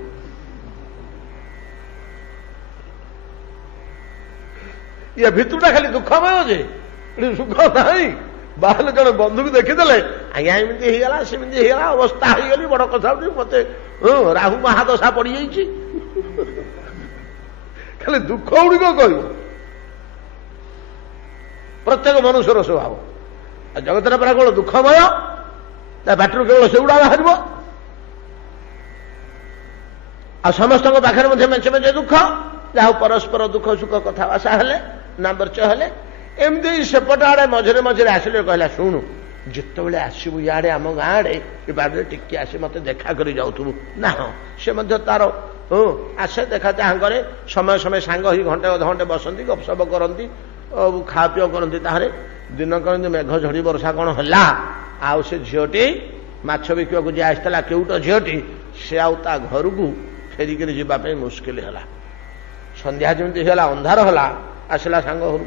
ଇଏ ଭିତରଟା ଖାଲି ଦୁଃଖମୟ ଯେ ଏଠି ସୁଖ ନାହିଁ। ବାହାରେ ଜଣେ ବନ୍ଧୁକୁ ଦେଖିଦେଲେ ଆଜ୍ଞା ଏମିତି ହେଇଗଲା, ସେମିତି ହେଇଗଲା, ଅବସ୍ଥା ହେଇଗଲି, ବଡ କଥା ମତେ ରାହୁ ମହାଦଶା ପଡ଼ିଯାଇଛି। ଖାଲି ଦୁଃଖ ଗୁଡ଼ିକ କହିବ। ପ୍ରତ୍ୟେକ ମନୁଷ୍ୟର ସ୍ୱଭାବ। ଆଉ ଜଗତର ପରା କଣ ଦୁଃଖମୟ, ତା ପାଟିରୁ କେବଳ ସେଗୁଡ଼ା ବାହାରିବ। ଆଉ ସମସ୍ତଙ୍କ ପାଖରେ ମଧ୍ୟ ମେଞ୍ଚେ ମେଞ୍ଚେ ଦୁଃଖ। ଯାହା ପରସ୍ପର ଦୁଃଖ ସୁଖ କଥାବାର୍ତ୍ତା ହେଲେ, ନାମ୍ବର୍ଚ୍ଚ ହେଲେ। ଏମିତି ସେପଟ ଆଡେ ମଝିରେ ମଝିରେ ଆସିଲେ କହିଲା ଶୁଣୁ, ଯେତେବେଳେ ଆସିବୁ ଇଆଡେ ଆମ ଗାଁ ଆଡେ ଏ ବାଡ଼ିରେ ଟିକେ ଆସି ମତେ ଦେଖା କରି ଯାଉଥିବୁ। ନା ହଁ, ସେ ମଧ୍ୟ ତାର ଆସେ, ଦେଖା ଚାହାଁ କରେ। ସମୟ ସମୟ ସାଙ୍ଗ ହେଇ ଘଣ୍ଟେ ଅଧଘଣ୍ଟେ ବସନ୍ତି, ଗପସପ କରନ୍ତି, ଖାଆ ପିଅ କରନ୍ତି। ତାହେଲେ ଦିନ କରନ୍ତି ମେଘ ଝଡ଼ି ବର୍ଷା କଣ ହେଲା, ଆଉ ସେ ଝିଅଟି ମାଛ ବିକିବାକୁ ଯିଏ ଆସିଥିଲା କେଉଟ ଝିଅଟି, ସେ ଆଉ ତା ଘରକୁ ଫେରିକିରି ଯିବା ପାଇଁ ମୁସ୍କିଲ ହେଲା। ସନ୍ଧ୍ୟା ଯେମିତି ହେଲା, ଅନ୍ଧାର ହେଲା, ଆସିଲା ସାଙ୍ଗ ଘରୁ।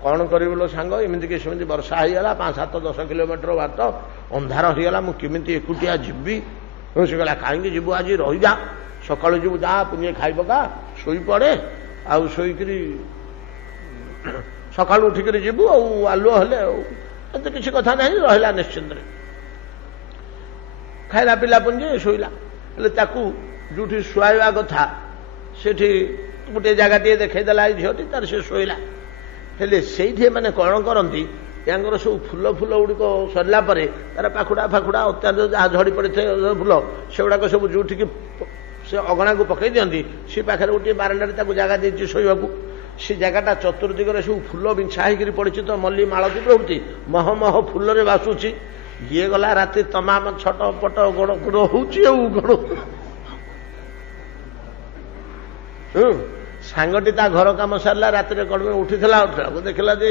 କଣ କରିବୁ ଲୋ ସାଙ୍ଗ, ଏମିତିକି ସେମିତି ବର୍ଷା ହେଇଗଲା, 5-7-10 କିଲୋମିଟର ବାଟ, ଅନ୍ଧାର ହେଇଗଲା, ମୁଁ କେମିତି ଏକୁଟିଆ ଯିବି? ସେ କହିଲା କାହିଁକି ଯିବୁ, ଆଜି ରହିଯା, ସକାଳୁ ଯିବୁ, ଯା ପୁଣି ଖାଇ ପକା, ଶୋଇପଡ଼େ, ଆଉ ଶୋଇକିରି ସକାଳୁ ଉଠିକିରି ଯିବୁ, ଆଉ ଆଲୁଅ ହେଲେ ଆଉ ଏତେ କିଛି କଥା ନାହିଁ। ରହିଲା ନିଶ୍ଚିନ୍ତରେ, ଖାଇଲା ପିଲା ପୁଞ୍ଜି ଶୋଇଲା। ହେଲେ ତାକୁ ଯୋଉଠି ଶୁଆଇବା କଥା ସେଠି ଗୋଟିଏ ଜାଗାଟିଏ ଦେଖେଇଦେଲା ଏଇ ଝିଅଟି, ତାର ସେ ଶୋଇଲା। ହେଲେ ସେଇଠି ଏମାନେ କଣ କରନ୍ତି, ୟାଙ୍କର ସବୁ ଫୁଲ ଗୁଡ଼ିକ ସରିଲା ପରେ ତାର ପାଖୁଡ଼ା ଅତ୍ୟାଧିକ ଯାହା ଝଡ଼ି ପଡ଼ିଥାଏ ଫୁଲ, ସେଗୁଡ଼ାକ ସବୁ ଯୋଉଠିକି ସେ ଅଗଣାକୁ ପକେଇ ଦିଅନ୍ତି, ସେ ପାଖରେ ଗୋଟିଏ ବାରଣ୍ଡାରେ ତାକୁ ଜାଗା ଦେଇଛି ଶୋଇବାକୁ। ସେ ଜାଗାଟା ଚତୁର୍ଦିଗରେ ସବୁ ଫୁଲ ବିଛା ହେଇକିରି ପଡ଼ିଛି ତ, ମଲ୍ଲି ମାଳତୀ ପ୍ରଭୃତି ମହ ମହ ଫୁଲରେ ବାସୁଛି। ଇଏ ଗଲା ରାତି ତମାମ ଛଟପଟ ଗୋଡ଼ ଗୋଡ଼ ହଉଛି। ଆଉ ଗୋଡ଼ ସାଙ୍ଗଟି ତା ଘର କାମ ସାରିଲା, ରାତିରେ କଡ଼ମେ ଉଠିଥିଲା, ଦେଖିଲା ଯେ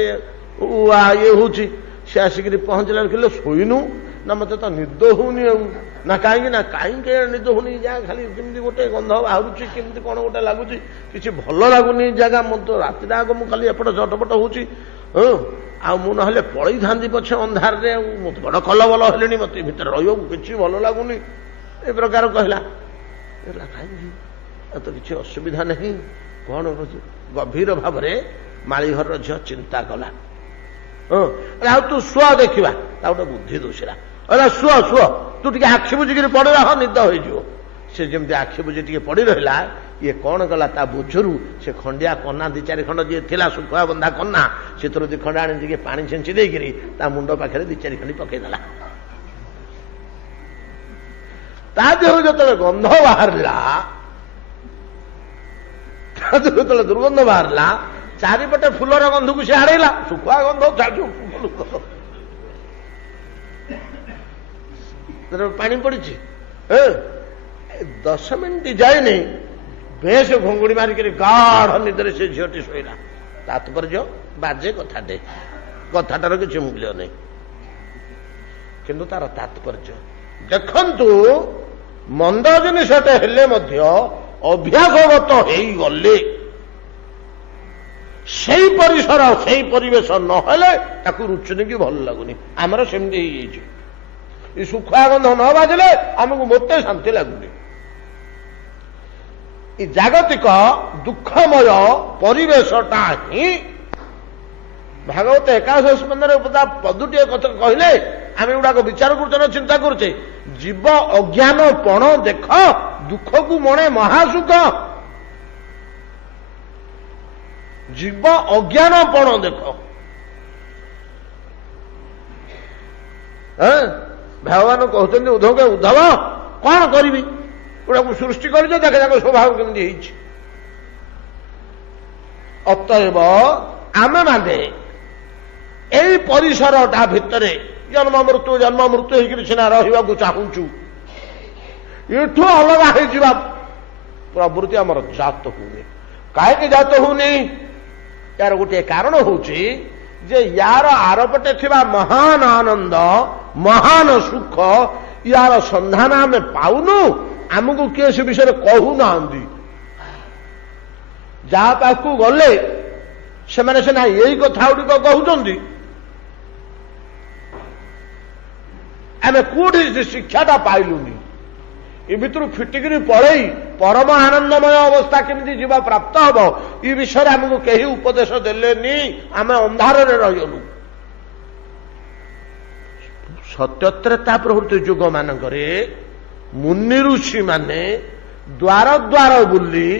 ଇଏ ହଉଛି। ସେ ଆସିକିରି ପହଞ୍ଚିଲା, ଦେଖିଲେ ଶୋଇନୁ ନା, ମତେ ତ ନିଦ ହଉନି। ଆଉ ନା କାହିଁକି ନା, କାହିଁକି ନିଦ ହଉନି, ଯାହା ଖାଲି କେମିତି ଗୋଟେ ଗନ୍ଧ ବାହାରୁଛି, କେମିତି କଣ ଗୋଟେ ଲାଗୁଛି, କିଛି ଭଲ ଲାଗୁନି ଜାଗା। ମୁଁ ତ ରାତିଟା ଆଗ ମୁଁ ଖାଲି ଏପଟ ଝଟପଟ ହଉଛି। ଆଉ ମୁଁ ନହେଲେ ପଳେଇଥାନ୍ତି ପଛେ ଅନ୍ଧାରରେ, ଆଉ ମୁଁ ବଡ଼ କଲବଲ ହେଲିଣି, ମତେ ଭିତରେ ରହିବାକୁ କିଛି ଭଲ ଲାଗୁନି, ଏ ପ୍ରକାର କହିଲା। କାହିଁକି, ତ କିଛି ଅସୁବିଧା ନାହିଁ, କଣ ଗଭୀର ଭାବରେ ମାଳିଘରର ଝିଅ ଚିନ୍ତା କଲା। ଆଉ ତୁ ଶୁଅ ଦେଖିବା, ତା ଗୋଟେ ବୁଦ୍ଧି ଦୋଷିଲା। ଶୁଅ ତୁ ଟିକେ ଆଖି ବୁଝିକିରି ପଡି ରହ, ନିଦ ହେଇଯିବ। ସେ ଯେମିତି ଆଖି ବୁଝି ଟିକେ ପଡି ରହିଲା, ଇଏ କଣ କଲା, ତା ବୁଝରୁ ସେ ଖଣ୍ଡିଆ କନା 2-4 ଖଣ୍ଡ ଯିଏ ଥିଲା ଶୁଖୁଆ ବନ୍ଧା କନା, ସେଥିରୁ 2 ଖଣ୍ଡ ଆଣି ଟିକେ ପାଣି ଛିଞ୍ଚି ଦେଇକିରି ତା ମୁଣ୍ଡ ପାଖରେ 2-4 ଖଣ୍ଡି ପକେଇଦେଲା। ତା ଦେହରୁ ଯେତେବେଳେ ଗନ୍ଧ ବାହାରିଲା, ଯେତେବେଳେ ଦୁର୍ଗନ୍ଧ ବାହାରିଲା ଚାରିପଟେ ଫୁଲର ଗନ୍ଧକୁ ସେ ଆଡ଼େଇଲା, ଶୁଖୁଆ ଗନ୍ଧ ପାଣି ପଡିଛି। 10 ମିନିଟ ଯାଇନି ବେଶ ଘୁଙ୍ଗୁଡି ମାରିକିରି ଗାଢ ନିଦରେ ସେ ଝିଅଟି ଶୋଇଲା। ତାତ୍ପର୍ଯ୍ୟ ବାଜେ କଥାଟେ, କଥାଟାର କିଛି ମୂଲ୍ୟ ନାହିଁ, କିନ୍ତୁ ତାର ତାତ୍ପର୍ଯ୍ୟ ଦେଖନ୍ତୁ। ମନ୍ଦ ଜିନିଷଟେ ହେଲେ ମଧ୍ୟ ଅଭ୍ୟାସଗତ ହେଇଗଲେ ସେଇ ପରିସର ସେଇ ପରିବେଶ ନହେଲେ ତାକୁ ରୁଚୁନି କି ଭଲ ଲାଗୁନି। ଆମର ସେମିତି ହେଇଯାଇଛି। ଏ ଶୁଖୁଆ ଗନ୍ଧ ନ ବାଜିଲେ ଆମକୁ ମୋତେ ଶାନ୍ତି ଲାଗୁନି। ଏ ଜାଗତିକ ଦୁଃଖମୟ ପରିବେଶଟା ହିଁ ଭାଗବତ 81 ସ୍କନ୍ଧରେ ପଦୁଟିଏ କଥା କହିଲେ ଆମେ ଗୁଡାକ ବିଚାର କରୁଛେ, ଚିନ୍ତା କରୁଛେ। ଜୀବ ଅଜ୍ଞାନ ପଣ ଦେଖ, ଦୁଃଖକୁ ମଣେ ମହାସୁଖ। ଜୀବ ଅଜ୍ଞାନ ପଣ ଦେଖ। ଭଗବାନ କହୁଛନ୍ତି ଉଦ୍ଧବ, ଉଦ୍ଧବ କଣ କରିବି? ଗୁଡାକୁ ସୃଷ୍ଟି କରିଛ, ଦେଖେ ତାଙ୍କ ସ୍ୱଭାବ କେମିତି ହେଇଛି। ଅତଏବ ଆମେମାନେ ଏଇ ପରିସରଟା ଭିତରେ ଜନ୍ମ ମୃତ୍ୟୁ ହେଇକରି ସିନା ରହିବାକୁ ଚାହୁଁଛୁ, ଏଠୁ ଅଲଗା ହେଇଯିବା ପ୍ରବୃତ୍ତି ଆମର ଜାତ ହଉନି। କାହିଁକି ଜାତ ହଉନି? ତାର ଗୋଟିଏ କାରଣ ହଉଛି ଯେ ୟାର ଆରପଟେ ଥିବା ମହାନ ଆନନ୍ଦ, ମହାନ ସୁଖ, ୟାର ସନ୍ଧାନ ଆମେ ପାଉନୁ। ଆମକୁ କିଏ ସେ ବିଷୟରେ କହୁନାହାନ୍ତି। ଯାହା ପାଖକୁ ଗଲେ ସେମାନେ ସିନା ଏଇ କଥା ଗୁଡ଼ିକ କହୁଛନ୍ତି, ଆମେ କୋଉଠି ସେ ଶିକ୍ଷାଟା ପାଇଲୁନି। ଏ ଭିତରୁ ଫିଟିକିରି ପଳେଇ ପରମ ଆନନ୍ଦମୟ ଅବସ୍ଥା କେମିତି ଯିବା ପ୍ରାପ୍ତ ହବ, ଏ ବିଷୟରେ ଆମକୁ କେହି ଉପଦେଶ ଦେଲେନି। ଆମେ ଅନ୍ଧାରରେ ରହିଗଲୁ। ସତ୍ୟତ୍ରେତା ପ୍ରଭୃତି ଯୁଗ ମାନଙ୍କରେ ମୁନି ଋଷି ମାନେ ଦ୍ୱାର ଦ୍ୱାର ବୁଲି,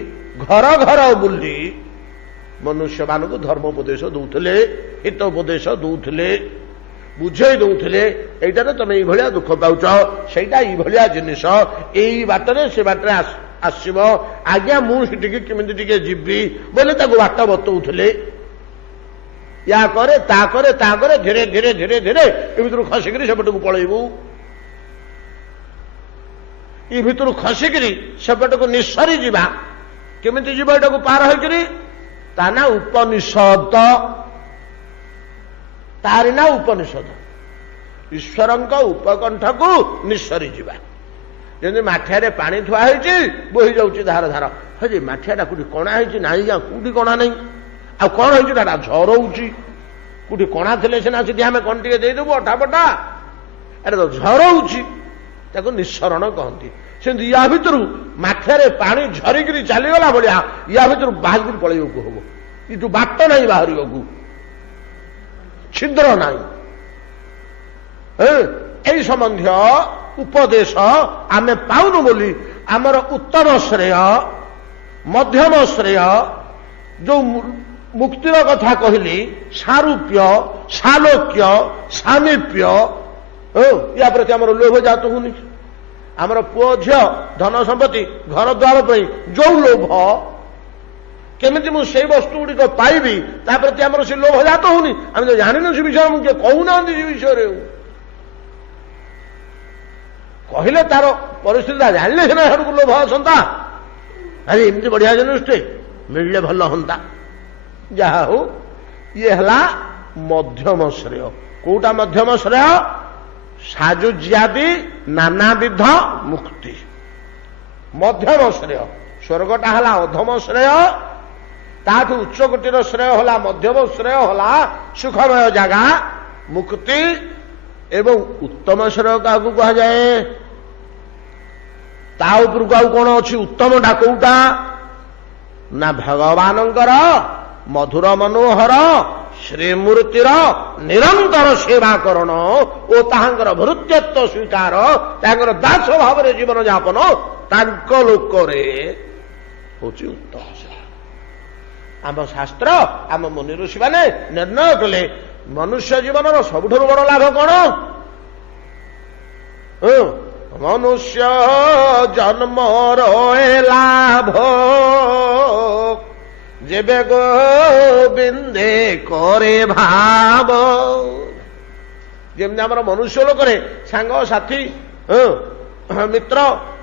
ଘର ଘର ବୁଲି ମନୁଷ୍ୟମାନଙ୍କୁ ଧର୍ମୋପଦେଶ ଦଉଥିଲେ, ହିତୋପଦେଶ ଦଉଥିଲେ, ବୁଝେଇ ଦଉଥିଲେ। ଏଇଟାରେ ତମେ ଏଇଭଳିଆ ଦୁଃଖ ପାଉଛ, ସେଇଟା ଏଇଭଳିଆ ଜିନିଷ, ଏଇ ବାଟରେ ସେ ବାଟରେ ଆସିବ। ଆଜ୍ଞା ମୁଁ ସେଠିକି କେମିତି ଟିକେ ଯିବି ବୋଲେ ତାକୁ ବାଟ ବତଉଥିଲେ। ୟା କରେ ତା କରେ ତା କରେ, ଧୀରେ ଧୀରେ ଧୀରେ ଧୀରେ ଏ ଭିତରୁ ଖସିକିରି ସେପଟକୁ ପଳେଇବୁ। ଏ ଭିତରୁ ଖସିକିରି ସେପଟକୁ ନିଃସରି ଯିବା। କେମିତି ଯିବ ଏଟାକୁ ପାର ହେଇକିରି? ତା ନା ଉପନିଷଦ। ତାରି ନା ଉପନିଷଦ। ଈଶ୍ୱରଙ୍କ ଉପକଣ୍ଠକୁ ନିଃସରି ଯିବା। ଯେମିତି ମାଠିଆରେ ପାଣି ଥୁଆ ହେଇଛି, ବୋହି ଯାଉଛି ଧାର ଧାର। ହେ ମାଠିଆଟା କୋଉଠି କଣା ହେଇଛି? ନାହିଁ, କୋଉଠି କଣା ନାହିଁ। ଆଉ କଣ ହେଇଛି? ତା ଝରଉଛି। କୋଉଠି କଣା ଥିଲେ ସିନା ସେଠି ଆମେ କଣ ଟିକେ ଦେଇଦେବୁ ଅଠାପଟା। ଏଟା ତ ଝରଉଛି, ତାକୁ ନିଃସରଣ କହନ୍ତି। ସେମିତି ୟା ଭିତରୁ ମାଠିଆରେ ପାଣି ଝରିକିରି ଚାଲିଗଲା ଭଳିଆ ୟା ଭିତରୁ ବାହାରିକିରି ପଳେଇବାକୁ ହବ। ଏଠୁ ବାଟ ନାହିଁ ବାହାରିବାକୁ, ଛିଦ୍ର ନାହିଁ। ଏଇ ସମ୍ବନ୍ଧୀୟ ଉପଦେଶ ଆମେ ପାଉନୁ ବୋଲି ଆମର ଉତ୍ତମ ଶ୍ରେୟ, ମଧ୍ୟମ ଶ୍ରେୟ, ଯୋଉ ମୁକ୍ତିର କଥା କହିଲି, ସାରୂପ୍ୟ, ସାଲୋକ୍ୟ, ସାମୀପ୍ୟ, ୟା ପ୍ରତି ଆମର ଲୋଭ ଜାତ ହଉନି। ଆମର ପୁଅ ଝିଅ, ଧନ ସମ୍ପତ୍ତି, ଘର ଦ୍ୱାର ପାଇଁ ଯୋଉ ଲୋଭ, କେମିତି ମୁଁ ସେଇ ବସ୍ତୁ ଗୁଡ଼ିକ ପାଇବି, ତା ପ୍ରତି ଆମର ସେ ଲୋଭ ଜାତ ହଉନି। ଆମେ ତ ଜାଣିନୁ ସେ ବିଷୟରେ, ମୁଁ କିଏ କହୁନାହାନ୍ତି ସେ ବିଷୟରେ। କହିଲେ ତାର ପରିସ୍ଥିତିଟା ଜାଣିଲେ ସିନା ସେଠକୁ ଲୋଭ ଆସନ୍ତା। ଆରେ ଏମିତି ବଢିଆ ଜିନିଷଟେ ମିଳିଲେ ଭଲ ହୁଅନ୍ତା। ଯାହା ହଉ, ଇଏ ହେଲା ମଧ୍ୟମ ଶ୍ରେୟ। କୋଉଟା ମଧ୍ୟମ ଶ୍ରେୟ? ସାଜୁଜ୍ୟାଦି ନାନାବିଧ ମୁକ୍ତି, ମଧ୍ୟମ ଶ୍ରେୟ। ସ୍ୱର୍ଗଟା ହେଲା ଅଧମ ଶ୍ରେୟ, ତାଠୁ ଉଚ୍ଚ କୋଟିର ଶ୍ରେୟ ହେଲା ମଧ୍ୟମ ଶ୍ରେୟ, ହେଲା ସୁଖମୟ ଜାଗା, ମୁକ୍ତି। ଏବଂ ଉତ୍ତମ ଶ୍ରେୟ କାହାକୁ କୁହାଯାଏ? ତା ଉପରକୁ ଆଉ କଣ ଅଛି? ଉତ୍ତମଟା କୋଉଟା? ନା ଭଗବାନଙ୍କର ମଧୁର ମନୋହର ଶ୍ରୀମୂର୍ତ୍ତିର ନିରନ୍ତର ସେବାକରଣ ଓ ତାହାଙ୍କର ଭୃତ୍ୟତ୍ୱ ସ୍ୱୀକାର, ତାଙ୍କର ଦାସ ଭାବରେ ଜୀବନ ଯାପନ, ତାଙ୍କ ଲୋକରେ ହଉଛି ଉତ୍ତମ ଶ୍ରେୟ। ଆମ ଶାସ୍ତ୍ର, ଆମ ମୁନି ଋଷିମାନେ ନିର୍ଣ୍ଣୟ କଲେ ମନୁଷ୍ୟ ଜୀବନର ସବୁଠାରୁ ବଡ଼ ଲାଭ କଣ? ମନୁଷ୍ୟ ଜନ୍ମର ଲାଭ ଯେବେ ଗୋବିନ୍ଦେ କରେ ଭାବ। ଯେମିତି ଆମର ମନୁଷ୍ୟ ଲୋକରେ ସାଙ୍ଗ ସାଥୀ ମିତ୍ର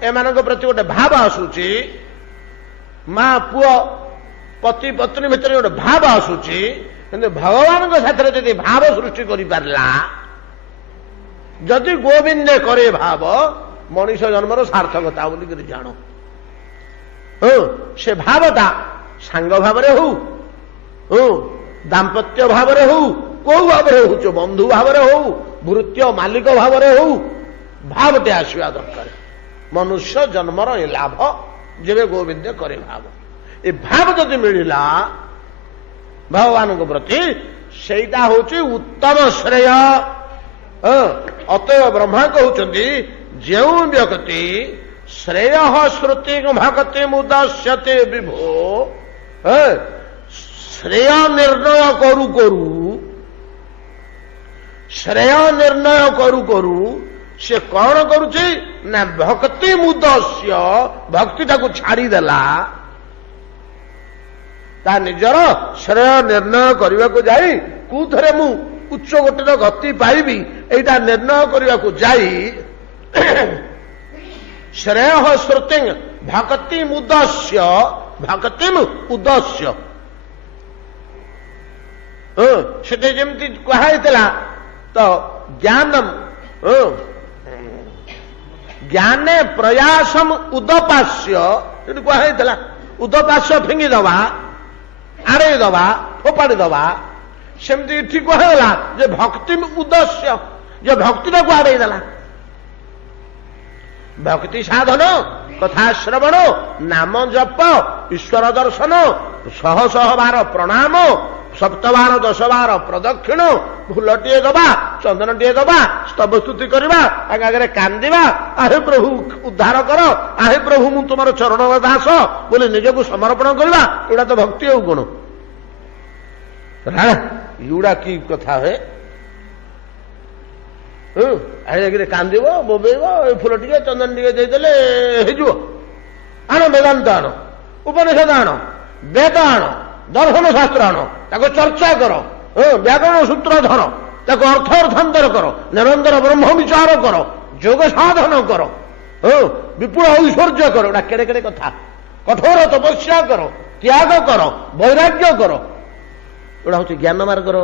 ଏମାନଙ୍କ ପ୍ରତି ଗୋଟେ ଭାବ ଆସୁଛି, ମା ପୁଅ ପତି ପତ୍ନୀ ଭିତରେ ଗୋଟେ ଭାବ ଆସୁଛି, କିନ୍ତୁ ଭଗବାନଙ୍କ ସାଥିରେ ଯଦି ଭାବ ସୃଷ୍ଟି କରିପାରିଲା, ଯଦି ଗୋବିନ୍ଦେ କରେ ଭାବ, ମଣିଷ ଜନ୍ମର ସାର୍ଥକତା ବୋଲିକରି ଜାଣ। ସେ ଭାବଟା ସାଙ୍ଗ ଭାବରେ ହଉ, ଦାମ୍ପତ୍ୟ ଭାବରେ ହଉ, କୋଉ ଭାବରେ ହଉଛ, ବନ୍ଧୁ ଭାବରେ ହଉ, ଭୃତ୍ୟ ମାଲିକ ଭାବରେ ହଉ, ଭାବଟେ ଆସିବା ଦରକାର। ମନୁଷ୍ୟ ଜନ୍ମର ଏ ଲାଭ, ଯେବେ ଗୋବିନ୍ଦେ କରେ ଭାବ। ଏ ଭାବ ଯଦି ମିଳିଲା ଭଗବାନଙ୍କ ପ୍ରତି, ସେଇଟା ହଉଛି ଉତ୍ତମ ଶ୍ରେୟ। ଅତଏବ ବ୍ରହ୍ମା କହୁଛନ୍ତି, ଯେଉଁ ବ୍ୟକ୍ତି ଶ୍ରେୟ ଶ୍ରୁତି ଭକ୍ତି ମୁଦସ୍ୟତେ ବିଭୋ, ଶ୍ରେୟ ନିର୍ଣ୍ଣୟ କରୁ କରୁ, ଶ୍ରେୟ ନିର୍ଣ୍ଣୟ କରୁ କରୁ ସେ କଣ କରୁଛି ନା ଭକ୍ତି ମୁଦସ୍ୟ, ଭକ୍ତିଟାକୁ ଛାଡ଼ିଦେଲା, ତା ନିଜର ଶ୍ରେୟ ନିର୍ଣ୍ଣୟ କରିବାକୁ ଯାଇ, କୋଉଥରେ ମୁଁ ଉଚ୍ଚ ଗୋଟିର ଗତି ପାଇବି, ଏଇଟା ନିର୍ଣ୍ଣୟ କରିବାକୁ ଯାଇ ଶ୍ରେୟ ଶ୍ରୁତି ଭକ୍ତି ମୁଦସ୍ୟ, ଭକ୍ତି ଉଦସ୍ୟ, ସେଠି ଯେମିତି କୁହାଯାଇଥିଲା ତ ଜ୍ଞାନମ୍ ଜ୍ଞାନେ ପ୍ରୟାସମ୍ ଉଦପାସ୍ୟ, ସେଠି କୁହାଯାଇଥିଲା ଉଦପାସ୍ୟ ଫିଙ୍ଗିଦବା, ଆଡ଼େଇଦବା, ଫୋପାଡ଼ିଦବା। ସେମିତି ଏଠି କୁହାଗଲା ଯେ ଭକ୍ତି ଉଦସ୍ୟ, ଯେ ଭକ୍ତିଟାକୁ ଆଡ଼େଇଦେଲା। ଭକ୍ତି ସାଧନ, କଥା ଶ୍ରବଣ, ନାମ ଜପ, ଈଶ୍ୱର ଦର୍ଶନ, ଶହ ଶହ ବାର ପ୍ରଣାମ, 7 ବାର 10 ବାର ପ୍ରଦକ୍ଷିଣ, ଫୁଲଟିଏ ଦବା, ଚନ୍ଦନଟିଏ ଦବା, ସ୍ତବ ସ୍ତୁତି କରିବା, ତାଙ୍କ ଆଗରେ କାନ୍ଦିବା, ଆହେ ପ୍ରଭୁ ଉଦ୍ଧାର କର, ଆହେ ପ୍ରଭୁ ମୁଁ ତୁମର ଚରଣର ଦାସ ବୋଲି ନିଜକୁ ସମର୍ପଣ କରିବା, ଏଗୁଡ଼ା ତ ଭକ୍ତି ଆଉ ଗୁଣ। ଏଗୁଡ଼ା କି କଥା ହୁଏ? ଆଗରେ କାନ୍ଦିବ, ବୋବେଇବ, ଏ ଫୁଲ ଟିକେ ଚନ୍ଦନ ଟିକେ ଦେଇଦେଲେ ହେଇଯିବ? ଆଣ ବେଦାନ୍ତ ଆଣ, ଉପନିଷଦ ଆଣ, ବେଦ ଆଣ, ଦର୍ଶନ ଶାସ୍ତ୍ର ଆଣ, ତାକୁ ଚର୍ଚ୍ଚା କର, ବ୍ୟାକରଣ ସୂତ୍ର ଧର, ତାକୁ ଅର୍ଥ ଅର୍ଥାନ୍ତର କର, ନିରନ୍ତର ବ୍ରହ୍ମ ବିଚାର କର, ଯୋଗ ସାଧନ କର, ବିପୁଳ ଐଶ୍ୱର୍ଯ୍ୟ କର। ଏଗୁଡ଼ା କେଡ଼େ କେଡ଼େ କଥା। କଠୋର ତପସ୍ୟା କର, ତ୍ୟାଗ କର, ବୈରାଗ୍ୟ କର। ଏଗୁଡ଼ା ହଉଛି ଜ୍ଞାନ ମାର୍ଗର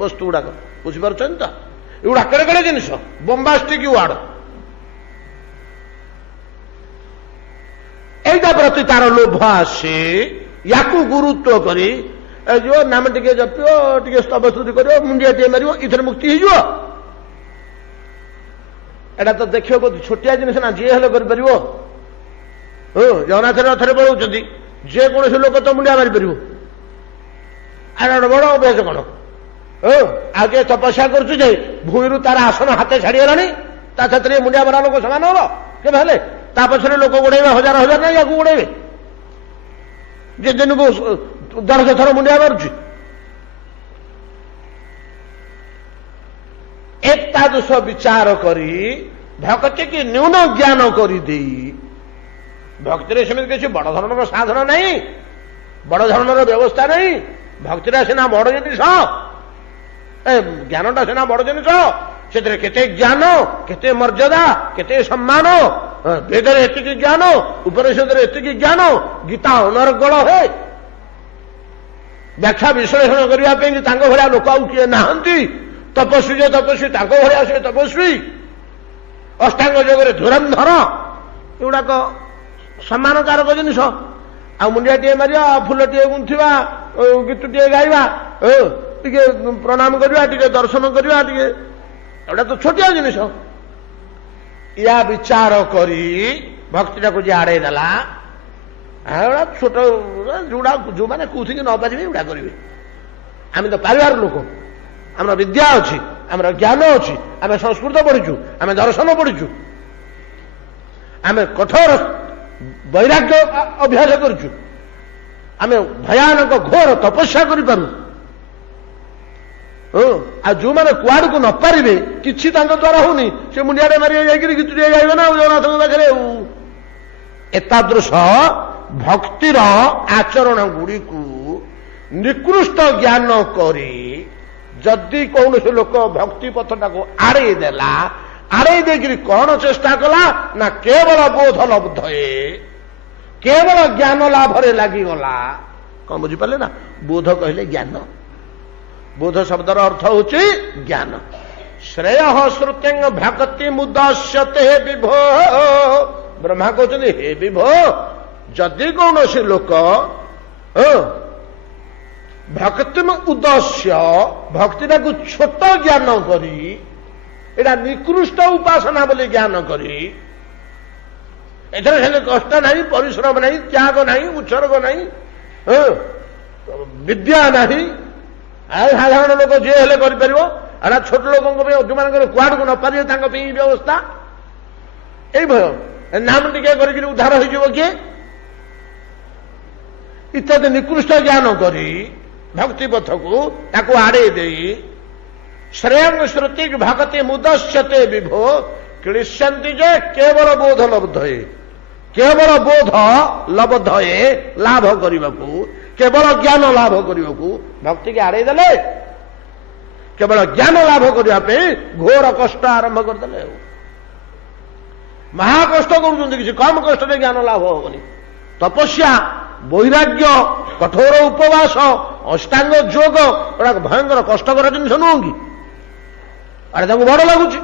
ବସ୍ତୁ ଗୁଡାକ। ବୁଝିପାରୁଛନ୍ତି ତ? ଏଗୁଡ଼ା କେଡ଼େ କେଡ଼େ ଜିନିଷ, ବୋମ୍ବାଷ୍ଟିକ ୱାର୍ଡ। এইটা প্রতি তার লোভ আসে, ইয়াকু গুরুত্ব করে ଯିବ ନାମ ଟିକେ ଜପିବ, ଟିକେ ସ୍ତବ ସ୍ତୁତି କରିବ, ମୁଣ୍ଡିଆ ଟିକେ ମାରିବ, ଏଥିରେ ମୁକ୍ତି ହେଇଯିବ। ଏଟା ତ ଦେଖିବାକୁ ଛୋଟିଆ ଜିନିଷ ନା, ଯିଏ ହେଲେ କରିପାରିବ। ଜଗନ୍ନାଥ ରଥରେ ପଳଉଛନ୍ତି, ଯେକୌଣସି ଲୋକ ତ ମୁଣ୍ଡିଆ ମାରିପାରିବ। ଆର ବଡ ଅଭ୍ୟାସ କଣ? ଆଉ କିଏ ତପସ୍ୟା କରୁଛି ଯେ ଭୂଇଁରୁ ତାର ଆସନ ହାତେ ଛାଡିଗଲାଣି, ତା ଛାତରେ ମୁଣ୍ଡିଆ ମରା ଲୋକ ସମାନ ହବ କେବେ ହେଲେ? ତା ପଛରେ ଲୋକ ଗୋଡେଇବେ, ହଜାର ହଜାର ନାହିଁ, ୟାକୁ ଗୋଡେଇବେ। ଯେ ଦିନକୁ 10 ଥର ମୁଣ୍ଡିଆ ମାରୁଛି। ଏତାଦୃଶ ବିଚାର କରି ଭକ୍ତି କି ନ୍ୟୁନ ଜ୍ଞାନ କରିଦେଇ, ଭକ୍ତିରେ ସେମିତି କିଛି ବଡ ଧରଣର ସାଧନ ନାହିଁ, ବଡ ଧରଣର ବ୍ୟବସ୍ଥା ନାହିଁ। ଭକ୍ତିଟା ସିନା ବଡ ଜିନିଷ, ଜ୍ଞାନଟା ସିନା ବଡ ଜିନିଷ, ସେଥିରେ କେତେ ଜ୍ଞାନ, କେତେ ମର୍ଯ୍ୟାଦା, କେତେ ସମ୍ମାନ। ବେଦରେ ଏତିକି ଜ୍ଞାନ, ଉପନିଷଦରେ ଏତିକି ଜ୍ଞାନ, ଗୀତା ଅନର୍ଗଳ ହେ। ବ୍ୟାଖ୍ୟା ବିଶ୍ଳେଷଣ କରିବା ପାଇଁ ତାଙ୍କ ଭଳିଆ ଲୋକ ଆଉ କିଏ ନାହାନ୍ତି। ତପସ୍ୱୀ ଯେ ତପସ୍ୱୀ, ତାଙ୍କ ଭଳିଆ ସେ ତପସ୍ୱୀ। ଅଷ୍ଟାଙ୍ଗ ଯୋଗରେ ଧୁରନ୍ଧର, ଏଗୁଡାକ ସମ୍ମାନକାରକ ଜିନିଷ। ଆଉ ମୁଣ୍ଡିଆଟିଏ ମାରିବା, ଫୁଲଟିଏ ଗୁନ୍ଥିବା, ଗୀତଟିଏ ଗାଇବା, ଟିକେ ପ୍ରଣାମ କରିବା, ଟିକେ ଦର୍ଶନ କରିବା, ଟିକେ ଏଗୁଡ଼ା ତ ଛୋଟିଆ ଜିନିଷ। ୟା ବିଚାର କରି ଭକ୍ତିଟାକୁ ଯିଏ ଆଡ଼େଇ ଦେଲା, ଏଗୁଡ଼ା ଛୋଟ, ଯୋଉମାନେ କୋଉଠିକି ନ ପାରିବେ ଏଗୁଡ଼ା କରିବେ। ଆମେ ତ ପାରିବାର ଲୋକ, ଆମର ବିଦ୍ୟା ଅଛି, ଆମର ଜ୍ଞାନ ଅଛି, ଆମେ ସଂସ୍କୃତ ପଢିଛୁ, ଆମେ ଦର୍ଶନ ପଢିଛୁ, ଆମେ କଠୋର ବୈରାଗ୍ୟ ଅଭ୍ୟାସ କରୁଛୁ, ଆମେ ଭୟାନକ ଘୋର ତପସ୍ୟା କରିପାରୁ। ଆଉ ଯୋଉମାନେ କୁଆଡକୁ ନ ପାରିବେ, କିଛି ତାଙ୍କ ଦ୍ୱାରା ହଉନି, ସେ ମୁଣ୍ଡିଆରେ ମାରିବେ, ଯାଇକିରି ଗୀତଟିଏ ଗାଇବେ ନା ଜଗନ୍ନାଥଙ୍କ ପାଖରେ। ଏତାଦୃଶ ଭକ୍ତିର ଆଚରଣ ଗୁଡ଼ିକୁ ନିକୃଷ୍ଟ ଜ୍ଞାନ କରି ଯଦି କୌଣସି ଲୋକ ଭକ୍ତି ପଥଟାକୁ ଆଡ଼େଇ ଦେଲା, ଆଡ଼େଇ ଦେଇକିରି କଣ ଚେଷ୍ଟା କଲା ନା କେବଳ ବୋଧ ଲବ୍ଧଏ, କେବଳ ଜ୍ଞାନ ଲାଭରେ ଲାଗିଗଲା। କଣ ବୁଝିପାରିଲେ ନା? ବୋଧ କହିଲେ ଜ୍ଞାନ, ବୋଧ ଶବ୍ଦର ଅର୍ଥ ହଉଛି ଜ୍ଞାନ। ଶ୍ରେୟ ଶ୍ରୁତ୍ୟଙ୍ଗ ଭକ୍ତି ମୁଦାସ୍ୟତେ ହେ ବିଭୋ, ବ୍ରହ୍ମା କହୁଛନ୍ତି ହେ ବିଭୋ, ଯଦି କୌଣସି ଲୋକ ଭକ୍ତି ଉଦ୍ଦେଶ୍ୟ ଭକ୍ତିଟାକୁ ଛୋଟ ଜ୍ଞାନ କରି, ଏଇଟା ନିକୃଷ୍ଟ ଉପାସନା ବୋଲି ଜ୍ଞାନ କରି, ଏଥିରେ ହେଲେ କଷ୍ଟ ନାହିଁ, ପରିଶ୍ରମ ନାହିଁ, ତ୍ୟାଗ ନାହିଁ, ଉତ୍ସର୍ଗ ନାହିଁ, ବିଦ୍ୟା ନାହିଁ, ଆଉ ସାଧାରଣ ଲୋକ ଯିଏ ହେଲେ କରିପାରିବ। ଏଟା ଛୋଟ ଲୋକଙ୍କ ପାଇଁ, ଯୋଉମାନଙ୍କର କୁଆଡକୁ ନ ପାରିବେ ତାଙ୍କ ପାଇଁ ବ୍ୟବସ୍ଥା। ଏଇ ଭୟ ନାମ ଟିକେ କରିକିରି ଉଦ୍ଧାର ହେଇଯିବ କିଏ? ଇତ୍ୟାଦି ନିକୃଷ୍ଟ ଜ୍ଞାନ କରି ଭକ୍ତି ପଥକୁ ତାକୁ ଆଡ଼େଇ ଦେଇ ଶ୍ରେୟଂ ଶ୍ରୁତି ଭକ୍ତି ମୁଦସ୍ୟତେ ବିଭୋ କ୍ଳିଶ୍ୟନ୍ତି ଯେ କେବଳ ବୋଧ ଲବ୍ଧଏ, କେବଳ ବୋଧ ଲବ୍ଧଏ ଲାଭ କରିବାକୁ, କେବଳ ଜ୍ଞାନ ଲାଭ କରିବାକୁ ଭକ୍ତିକି ଆଡ଼େଇ ଦେଲେ, କେବଳ ଜ୍ଞାନ ଲାଭ କରିବା ପାଇଁ ଘୋର କଷ୍ଟ ଆରମ୍ଭ କରିଦେଲେ। ଆଉ ମହାକଷ୍ଟ କରୁଛନ୍ତି, କିଛି କମ କଷ୍ଟରେ ଜ୍ଞାନ ଲାଭ ହବନି। ତପସ୍ୟା, ବୈରାଗ୍ୟ, କଠୋର ଉପବାସ, ଅଷ୍ଟାଙ୍ଗ ଯୋଗ, ଏଗୁଡା ଭୟଙ୍କର କଷ୍ଟକର ଜିନିଷ ନୁହଁ କି? ଆରେ ତାଙ୍କୁ ବଡ ଲାଗୁଛି।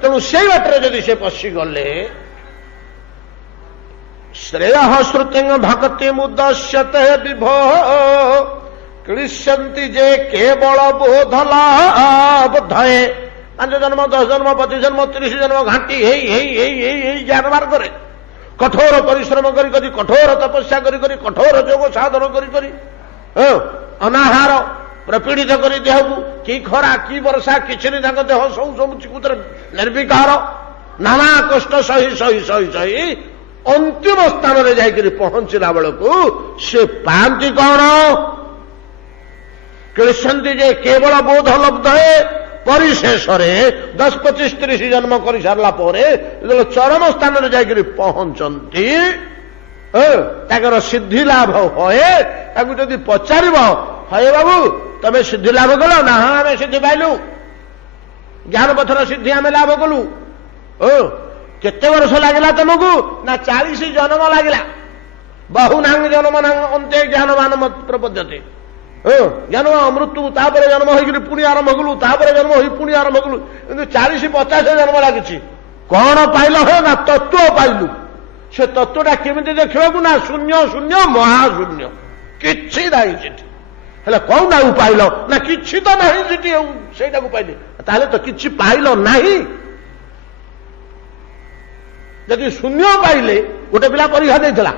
ତେଣୁ ସେଇ ବାଟରେ ଯଦି ସେ ପଶିଗଲେ, ଶ୍ରେୟ ଶ୍ରୁତ୍ୟଙ୍ଗ ଭକ୍ତି ମୁଦସ୍ୟତେ ବିଭୋ କ୍ଳିଶ୍ୟନ୍ତି ଯେ କେବଳ ବୋଧ ଲବ୍ଧଏ, 5 ଜନ୍ମ 10 ଜନ୍ମ 25 ଜନ୍ମ 30 ଜନ୍ମ ଘାଣ୍ଟି ହେଇ ହେଇ ହେଇ ହେଇ ହେଇ ଜ୍ଞାନ ମାର୍ଗରେ କଠୋର ପରିଶ୍ରମ କରି କରି, କଠୋର ତପସ୍ୟା କରି କରି, କଠୋର ଯୋଗ ସାଧନ କରି କରି, ଅନାହାର ପ୍ରପୀଡ଼ିତ କରି ଦେହକୁ, କି ଖରା କି ବର୍ଷା କିଛି ନାହିଁ, ତାଙ୍କ ଦେହ ସବୁ ସବୁ ଚିକୁତରେ ନିର୍ବିକାର, ନାନା କଷ୍ଟ ସହି ସହି ସହି ସହି ଅନ୍ତିମ ସ୍ଥାନରେ ଯାଇକରି ପହଞ୍ଚିଲା ବେଳକୁ ସେ ପାଆନ୍ତି କଣ? କ୍ଳିଶ୍ୟନ୍ତି ଯେ କେବଳ ବୋଧ ଲବ୍ଧଏ। ପରିଶେଷରେ 10 25 30 ଜନ୍ମ କରିସାରିଲା ପରେ ଯେତେବେଳେ ଚରମ ସ୍ଥାନରେ ଯାଇକରି ପହଞ୍ଚନ୍ତି, ତାଙ୍କର ସିଦ୍ଧି ଲାଭ ହୁଏ। ତାକୁ ଯଦି ପଚାରିବ, ହଏ ବାବୁ ତମେ ସିଦ୍ଧି ଲାଭ କଲ? ନା ହଁ ଆମେ ସିଦ୍ଧି ପାଇଲୁ, ଜ୍ଞାନ ପଥର ସିଦ୍ଧି ଆମେ ଲାଭ କଲୁ। କେତେ ବର୍ଷ ଲାଗିଲା ତମକୁ? ନା 40 ଜନ୍ମ ଲାଗିଲା। ବହୁ ନାଙ୍ଗ ଜନ୍ମ ନାଙ୍ଗ ଅନ୍ତେ ଜ୍ଞାନମାନ ପ୍ରପଦ୍ୟତେ, ଜ୍ଞାନ ମୃତ୍ୟୁ, ତାପରେ ଜନ୍ମ ହେଇକିରି ପୁଣି ଆରମ୍ଭ କଲୁ, ତାପରେ ଜନ୍ମ ହୋଇ ପୁଣି ଆରମ୍ଭ କଲୁ, କିନ୍ତୁ 40 50 ଜନ୍ମ ଲାଗିଛି। କଣ ପାଇଲ? ନା ତତ୍ତ୍ୱ ପାଇଲୁ। ସେ ତତ୍ତ୍ୱଟା କେମିତି ଦେଖିବାକୁ? ନା ଶୂନ୍ୟ ଶୂନ୍ୟ ମହାଶୂନ୍ୟ, କିଛି ନାହିଁ ସେଠି। ହେଲେ କଣ ଆଉ ପାଇଲ? ନା କିଛି ତ ନାହିଁ ସେଠି, ଆଉ ସେଇଟାକୁ ପାଇଲେ। ତାହେଲେ ତ କିଛି ପାଇଲ ନାହିଁ। ଯଦି ଶୂନ୍ୟ ପାଇଲେ, ଗୋଟେ ପିଲା ପରୀକ୍ଷା ଦେଇଥିଲା,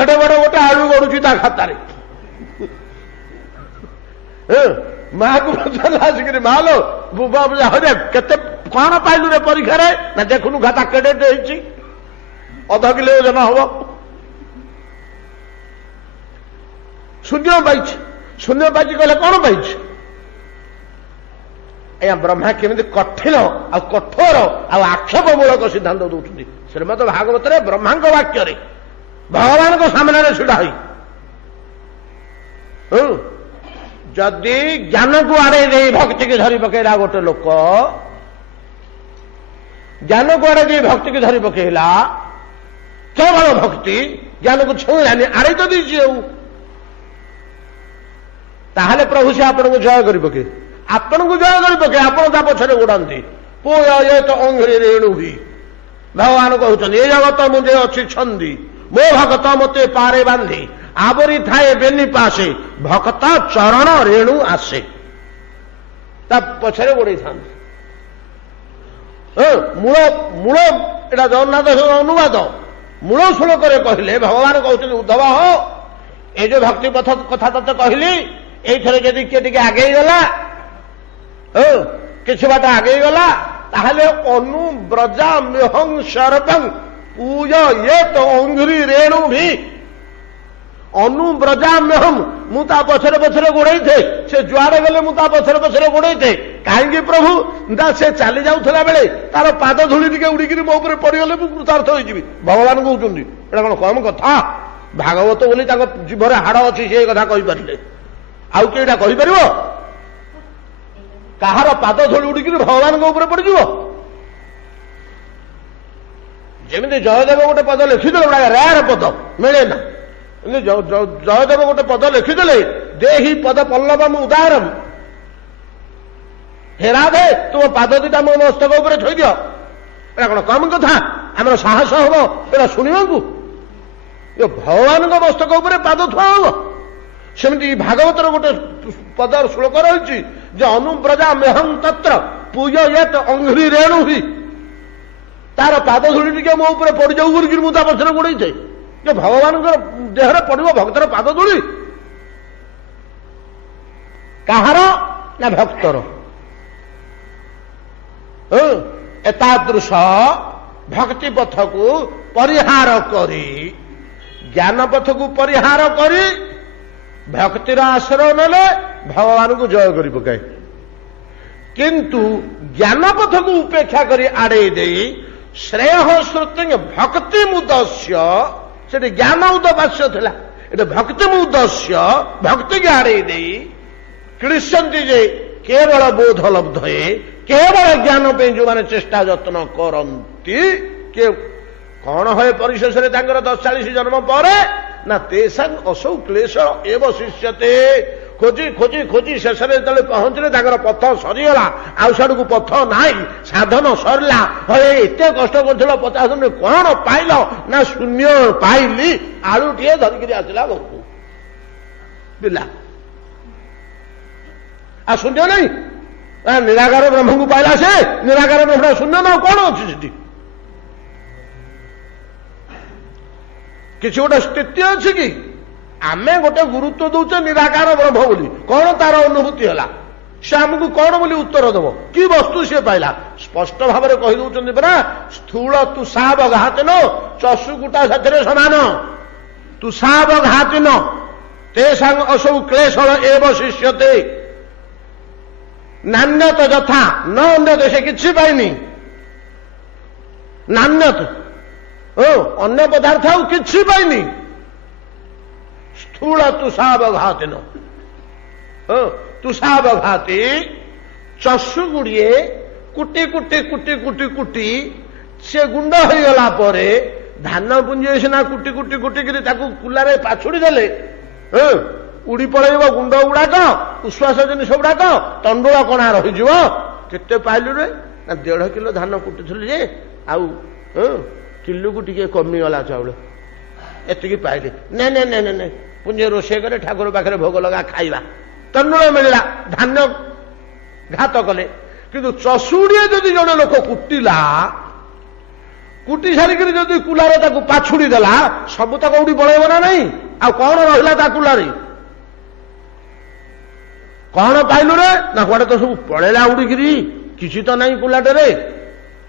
ଏଡେ ବଡ ଗୋଟେ ଆଳୁ ଗଡୁଛି ତା ଖାତାରେ, ମାକୁ ପଚାରିଲା ଆସିକିରି, ମାଲୋ ବୁବା ବୁଝା ହରେ କେତେ କଣ ପାଇଲୁ ରେ ପରୀକ୍ଷାରେ? ନା ଦେଖୁନୁ ଖାତା କେଡେ ହେଇଛି, 1/2 କିଲୋ ଓଜନ ହବ। ଶୂନ୍ୟ ପାଇଛି। ଶୂନ୍ୟ ପାଇଛି କହିଲେ କଣ ପାଇଛି? ଆଜ୍ଞା ବ୍ରହ୍ମା କେମିତି କଠିନ ଆଉ କଠୋର ଆଉ ଆକ୍ଷେପମୂଳକ ସିଦ୍ଧାନ୍ତ ଦଉଛନ୍ତି। ଶ୍ରୀମଦ ଭାଗବତରେ ବ୍ରହ୍ମାଙ୍କ ବାକ୍ୟରେ ଭଗବାନଙ୍କ ସାମ୍ନାରେ ଛିଡା ହୋଇ, ଯଦି ଜ୍ଞାନକୁ ଆଡ଼େଇ ଦେଇ ଭକ୍ତିକି ଧରି ପକେଇଲା ଗୋଟେ ଲୋକ, ଜ୍ଞାନକୁ ଆଡ଼େଇ ଦେଇ ଭକ୍ତିକି ଧରି ପକେଇଲା, କେବଳ ଭକ୍ତି, ଜ୍ଞାନକୁ ଛୁଇଁଲାନି, ଆଡ଼େଇ ତ ଦେଇଛି ଆଉ, ତାହେଲେ ପ୍ରଭୁ ସେ ଆପଣଙ୍କୁ ଜୟ କରି ପକେଇ, ଆପଣଙ୍କୁ ଜୟ କରି ପକେଇ, ଆପଣ ତା ପଛରେ ଗୋଡ଼ାନ୍ତି। ପୁଅ ଏ ତ ଅଙ୍ଘ୍ରି ରେଣୁ ଭି, ଭଗବାନ କହୁଛନ୍ତି ଏ ଜଗତ ମୁଁ ଯେ ଅଛି ଛନ୍ଦି, ମୋ ଭକ୍ତ ମୋତେ ପାରେ ବାନ୍ଧି, ଆବରି ଥାଏ ବେନି ପାଶେ, ଭକ୍ତ ଚରଣ ରେଣୁ ଆସେ। ତା ପଛରେ ଗୋଡ଼େଇଥାନ୍ତି। ମୂଳ ମୂଳ ଏଟା ଜଗନ୍ନାଥ ଅନୁବାଦ। ମୂଳ ଶ୍ଲୋକରେ କହିଲେ ଭଗବାନ କହୁଛନ୍ତି, ଉଦ୍ଧବ ହୋ, ଏ ଯୋଉ ଭକ୍ତି ପଥ କଥା ତତେ କହିଲି, ଏଇଥରେ ଯଦି କିଏ ଟିକେ ଆଗେଇ ଗଲା, କିଛି ବାଟ ଆଗେଇ ଗଲା, ତାହେଲେ ଅନୁବ୍ରଜା ମ୍ୟହଂ ଶରବଂ ପୂଜ ଏ ତ ଅଙ୍ଘ୍ରି ରେଣୁ ଭି, ଅନୁବ୍ରଜାମ୍ୟହମ୍, ମୁଁ ତା ପଛରେ ପଛରେ ଗୋଡ଼େଇଥାଏ, ସେ ଯୁଆଡେ ଗଲେ ମୁଁ ତା ପଛରେ ପଛରେ ଗୋଡ଼େଇଥାଏ। କାହିଁକି ପ୍ରଭୁ? ନା ସେ ଚାଲି ଯାଉଥିଲା ବେଳେ ତାର ପାଦ ଧୂଳି ଟିକେ ଉଡ଼ିକିରି ମୋ ଉପରେ ପଡ଼ିଗଲେ ମୁଁ କୃତାର୍ଥ ହୋଇଯିବି। ଭଗବାନ କହୁଛନ୍ତି, ଏଇଟା କଣ କମ କଥା? ଭାଗବତ ବୋଲି ତାଙ୍କ ଜିଭରେ ହାଡ଼ ଅଛି ସେ କଥା କହିପାରିଲେ। ଆଉ କିଏ ଏଇଟା କହିପାରିବ? କାହାର ପାଦ ଧୂଳି ଉଡ଼ିକିରି ଭଗବାନଙ୍କ ଉପରେ ପଡ଼ିଯିବ? ଯେମିତି ଜୟଦେବ ଗୋଟେ ପଦ ଲେଖିଦେଲେ ଗୁଡ଼ାକ ରେୟାର ପଦ ମିଳେ ନା, ଜୟଦେବ ଗୋଟେ ପଦ ଲେଖିଦେଲେ ଦେହି ପଦ ପଲ୍ଲବମ୍ ଉଦାରମ୍, ହେ ରାଧେ ତୁମ ପାଦ ଦିଟା ମୋ ମସ୍ତକ ଉପରେ ଥୋଇଦିଅ। ଏଇଟା କଣ କମ କଥା? ଆମର ସାହସ ହବ ଏଇଟା ଶୁଣିବାକୁ? ଭଗବାନଙ୍କ ମସ୍ତକ ଉପରେ ପାଦ ଥୁଆ ହବ? ସେମିତି ଭାଗବତର ଗୋଟେ ପଦ ଶ୍ଲୋକ ରହିଛି ଯେ ଅନୁବ୍ରଜା ମେହଂ ତତ୍ର ପୂଜୟେତ୍ ଅଙ୍ଘ୍ରି ରେଣୁହି, ତାର ପାଦ ଧୂଳି ଟିକେ ମୋ ଉପରେ ପଡ଼ିଯାଉ ବୋଲିକି ମୁଁ ତା ପଛରେ ଗୋଡ଼େଇଥାଏ। ଯେ ଭଗବାନଙ୍କର ଦେହରେ ପଡ଼ିବ ଭକ୍ତର ପାଦ ଧୂଳି? କାହାର? ନା ଭକ୍ତର। ଏତାଦୃଶ ଭକ୍ତି ପଥକୁ ପରିହାର କରି, ଜ୍ଞାନ ପଥକୁ ପରିହାର କରି ଭକ୍ତିର ଆଶ୍ରୟ ନେଲେ ଭଗବାନଙ୍କୁ ଜୟ କରି ପକାଏ। କିନ୍ତୁ ଜ୍ଞାନ ପଥକୁ ଉପେକ୍ଷା କରି ଆଡ଼େଇ ଦେଇ ଶ୍ରେୟ ଶ୍ରୁତି ଭକ୍ତି ମୁଦସ୍ୟ, ସେଠି ଜ୍ଞାନ ଉଦବାସ୍ୟ ଥିଲା, ଏଠି ଭକ୍ତି ମୁଦସ୍ୟ, ଭକ୍ତିକି ଆଡ଼େଇ ଦେଇ କ୍ଳିଶନ୍ତି ଯେ କେବଳ ବୋଧ ଲବ୍ଧଏ, କେବଳ ଜ୍ଞାନ ପାଇଁ ଯୋଉମାନେ ଚେଷ୍ଟା ଯତ୍ନ କରନ୍ତି, କଣ ହୁଏ ପରିଶେଷରେ ତାଙ୍କର 40 ଜନ୍ମ ପରେ? ନା ତେସାଂ ଅସౌ କ୍ଲେଶ ଏବ ଶିଷ୍ୟତେ, ଖୋଜି ଖୋଜି ଖୋଜି ଶେଷରେ ଯେତେବେଳେ ପହଞ୍ଚିଲେ ତାଙ୍କର ପଥ ସରିଗଲା, ଆଉ ସିଆଡ଼କୁ ପଥ ନାହିଁ, ସାଧନ ସରିଲା। ହଏ ଏତେ କଷ୍ଟ କରୁଥିଲ 50 ଦିନରେ କଣ ପାଇଲ? ନା ଶୂନ୍ୟ ପାଇଲି, ଆଳୁଟିଏ ଧରିକିରି ଆସିଲା ଘରକୁ ପିଲା। ଆଉ ଶୂନ୍ୟ ନାହିଁ, ନିରାକାର ବ୍ରହ୍ମକୁ ପାଇଲା ସେ। ନିରାକାର ବ୍ରହ୍ମ ଶୂନ୍ୟ ନା କଣ ଅଛି ସେଠି? କିଛି ଗୋଟେ ସ୍ଥିତି ଅଛି କି? ଆମେ ଗୋଟେ ଗୁରୁତ୍ୱ ଦଉଛେ ନିରାକାର ବ୍ରହ୍ମ ବୋଲି, କଣ ତାର ଅନୁଭୂତି ହେଲା? ସେ ଆମକୁ କଣ ବୋଲି ଉତ୍ତର ଦେବ? କି ବସ୍ତୁ ସିଏ ପାଇଲା? ସ୍ପଷ୍ଟ ଭାବରେ କହି ଦଉଛନ୍ତି ପରା, ସ୍ଥୂଳ ତୁଷାବ ଘାତିନ ଚଷୁକୁଟା ସାଥିରେ ସମାନ। ତୁଷାବ ଘାତିନ ତେସାଂ ଅସୌ କ୍ଲେଶ ଏବ ଶିଷ୍ୟତେ, ନାନ୍ୟତ ଯଥା ନ ଅନ୍ୟତ, ସେ କିଛି ପାଇନି। ନାନ୍ୟତ ଅନ୍ୟ ପଦାର୍ଥ ଆଉ କିଛି ପାଇନି। ସ୍ଥୂଳ ତୁଷାବ ଘାତିନ, ତୁଷାବ ଘାତି ଚଷୁ ଗୁଡ଼ିଏ କୁଟି କୁଟି କୁଟି କୁଟି କୁଟି ସେ ଗୁଣ୍ଡ ହେଇଗଲା ପରେ ଧାନ ପୁଞ୍ଜି ସିନା କୁଟି କୁଟି କୁଟିକିରି ତାକୁ କୁଲାରେ ପାଛୁଡ଼ି ଦେଲେ ଉଡ଼ି ପଳେଇବ ଗୁଣ୍ଡ ଗୁଡାକ, ଉଶ୍ୱାସ ଜିନିଷ ଗୁଡାକ, ତଣ୍ଡୁଳ କଣା ରହିଯିବ। କେତେ ପାଇଲୁ ରେ? ନା 1.5 କିଲୋ ଧାନ କୁଟିଥିଲି ଯେ ଆଉ କିଲୋକୁ ଟିକେ କମିଗଲା ଚାଉଳ, ଏତିକି ପାଇଲି। ନାଇଁ ନାଇଁ ନାଇଁ ନାଇଁ, ପୁଞ୍ଜି ରୋଷେଇ କଲେ ଠାକୁର ପାଖରେ ଭୋଗ ଲଗା ଖାଇବା, ତଣ୍ଡୁଳ ମିଳିଲା, ଧାନ୍ୟ ଘାତ କଲେ। କିନ୍ତୁ ଚଷୁଡ଼ିଏ ଯଦି ଜଣେ ଲୋକ କୁଟିଲା, କୁଟି ସାରିକିରି ଯଦି କୁଲାରେ ତାକୁ ପାଛୁଡ଼ି ଦେଲା, ସବୁ ତକ ଉଡ଼ି ପଳେଇବ ନା ନାହିଁ? ଆଉ କଣ ରହିଲା ତା କୁଲାରେ? କଣ ପାଇଲୁ ରେ? ନା କୁଆଡେ ତ ସବୁ ପଳେଇଲା ଉଡ଼ିକିରି, କିଛି ତ ନାହିଁ କୁଲାଟରେ।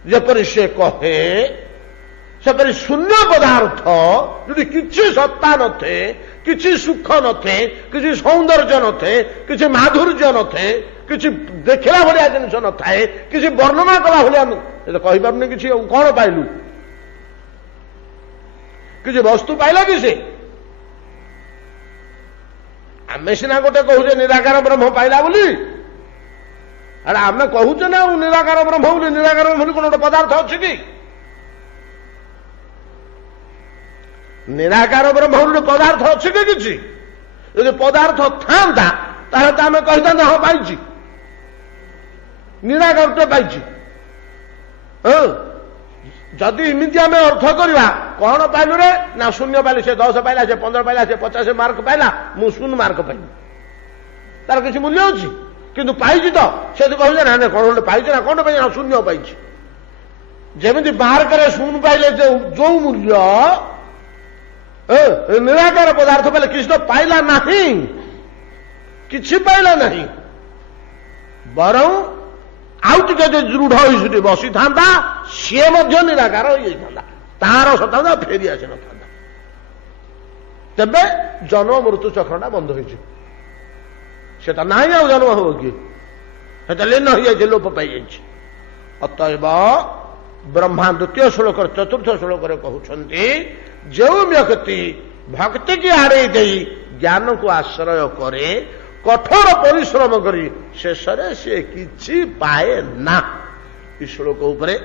ଯେପରି ସେ କହେ, ସେପରି ଶୂନ୍ୟ ପଦାର୍ଥ ଯଦି କିଛି ସତ୍ତା ନଥାଏ, କିଛି ସୁଖ ନଥାଏ, କିଛି ସୌନ୍ଦର୍ଯ୍ୟ ନଥାଏ, କିଛି ମାଧୁର୍ଯ୍ୟ ନଥାଏ, କିଛି ଦେଖିଲା ଭଳିଆ ଜିନିଷ ନଥାଏ, କିଛି ବର୍ଣ୍ଣନା କଲା ଭଳିଆ କହିପାରୁନି କିଛି। ଆଉ କଣ ପାଇଲୁ? କିଛି ବସ୍ତୁ ପାଇଲା କି ସେ? ଆମେ ସିନା ଗୋଟେ କହୁଛେ ନିରାକାର ବ୍ରହ୍ମ ପାଇଲା ବୋଲି, ଆରେ ଆମେ କହୁଛେ ନା ନିରାକାର ବ୍ରହ୍ମ ବୋଲି। ନିରାକାର ବ୍ରହ୍ମ ବୋଲି କଣ ଗୋଟେ ପଦାର୍ଥ ଅଛି କି? ନିରାକାର ବ୍ରହ୍ମ ବୋଲି ପଦାର୍ଥ ଅଛି କି କିଛି? ଯଦି ପଦାର୍ଥ ଥାନ୍ତା ତାହେଲେ ତ ଆମେ କହିଥାନ୍ତେ ହଁ ପାଇଛି, ନିରାକାରଟେ ପାଇଛି। ଯଦି ଏମିତି ଆମେ ଅର୍ଥ କରିବା, କଣ ପାଇଲୁ ରେ? ନା ଶୂନ୍ୟ ପାଇଲି, ସେ 10 ପାଇଲା, ସେ 15 ପାଇଲା, ସେ 50 ମାର୍କ ପାଇଲା, ମୁଁ 0 ମାର୍କ ପାଇଲି। ତାର କିଛି ମୂଲ୍ୟ ଅଛି? କିନ୍ତୁ ପାଇଛି ତ, ସେ ତ କହୁଛେ ନା କଣ ଗୋଟେ ପାଇଛି, ନା କଣ ପାଇଛି? ନା ଶୂନ୍ୟ ପାଇଛି। ଯେମିତି ମାର୍କରେ 0 ପାଇଲେ ଯୋଉ ମୂଲ୍ୟ, ନିରାକାର ପଦାର୍ଥ ପାଇଲେ କିଛି ତ ପାଇଲା ନାହିଁ, କିଛି ପାଇଲା ନାହିଁ। ବରଂ ଆଉ ଟିକେ ଯଦି ଦୃଢ ହୋଇ ସେଠି ବସିଥାନ୍ତା, ସିଏ ମଧ୍ୟ ନିରାକାର ହୋଇଯାଇଥାନ୍ତା, ତାର ସତ୍ତା ଫେରି ଆସିନଥାନ୍ତା। ତେବେ ଜନ୍ମ ମୃତ୍ୟୁ ଚକ୍ରଟା ବନ୍ଦ ହୋଇଯିବ। ସେଟା ନାହିଁ, ଆଉ ଜନ୍ମ ହବ କି? ସେଟା ଲୀନ ହୋଇଯାଇଛି, ଲୋପ ପାଇଯାଇଛି। ଅତଏବ ବ୍ରହ୍ମା 2ୟ ଶ୍ଲୋକର 4ର୍ଥ ଶ୍ଲୋକରେ କହୁଛନ୍ତି, ଯେଉଁ ବ୍ୟକ୍ତି भक्ति की आड़े दे ज्ञान को आश्रय करे कठोर परिश्रम करी शेष से किछि पाए ना। श्लोक उपरे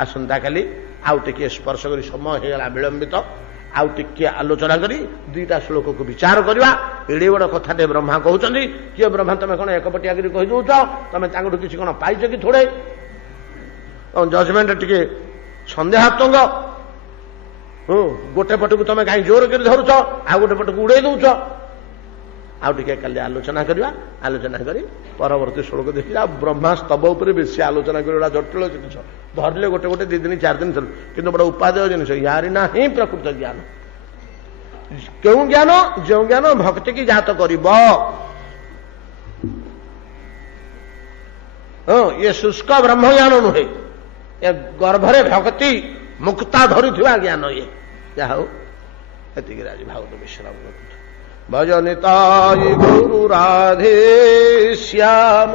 आसंता काली आउ टिके स्पर्श करी समय होगा विलंबित आउ टिके आलोचना करी दुईटा श्लोक को विचार करवा। एड़े बड़ कथाटे ब्रह्मा कहते किए ब्रह्मा तुम कौन एकपटिया कही दौच तुम किसी कौन पाइच कि थोड़े जजमेंट टिके सन्देहात्मक गोटे पटक तुम कहीं जोर कर धरुच आ गोटे पटक उड़े दौच आउ टिके काली आलोचना करवा। आलोचना करी परवर्ती श्लोक देखिए ब्रह्मा स्तव उपर बेसी आलोचना कर जटिल जिन धरले गोटे गोटे 2 दिन 4 दिन चल कि बड़ा उपादेय जिन यारी ना ही प्रकृत ज्ञान क्यों ज्ञान जो ज्ञान भक्ति की जात कर ये शुष्क ब्रह्म ज्ञान नुहे ये गर्भरे भक्ति मुक्ता धरी ज्ञान ये जा हूँ एति भागवत विश्राम कर भजनिताय गुरु राधे श्याम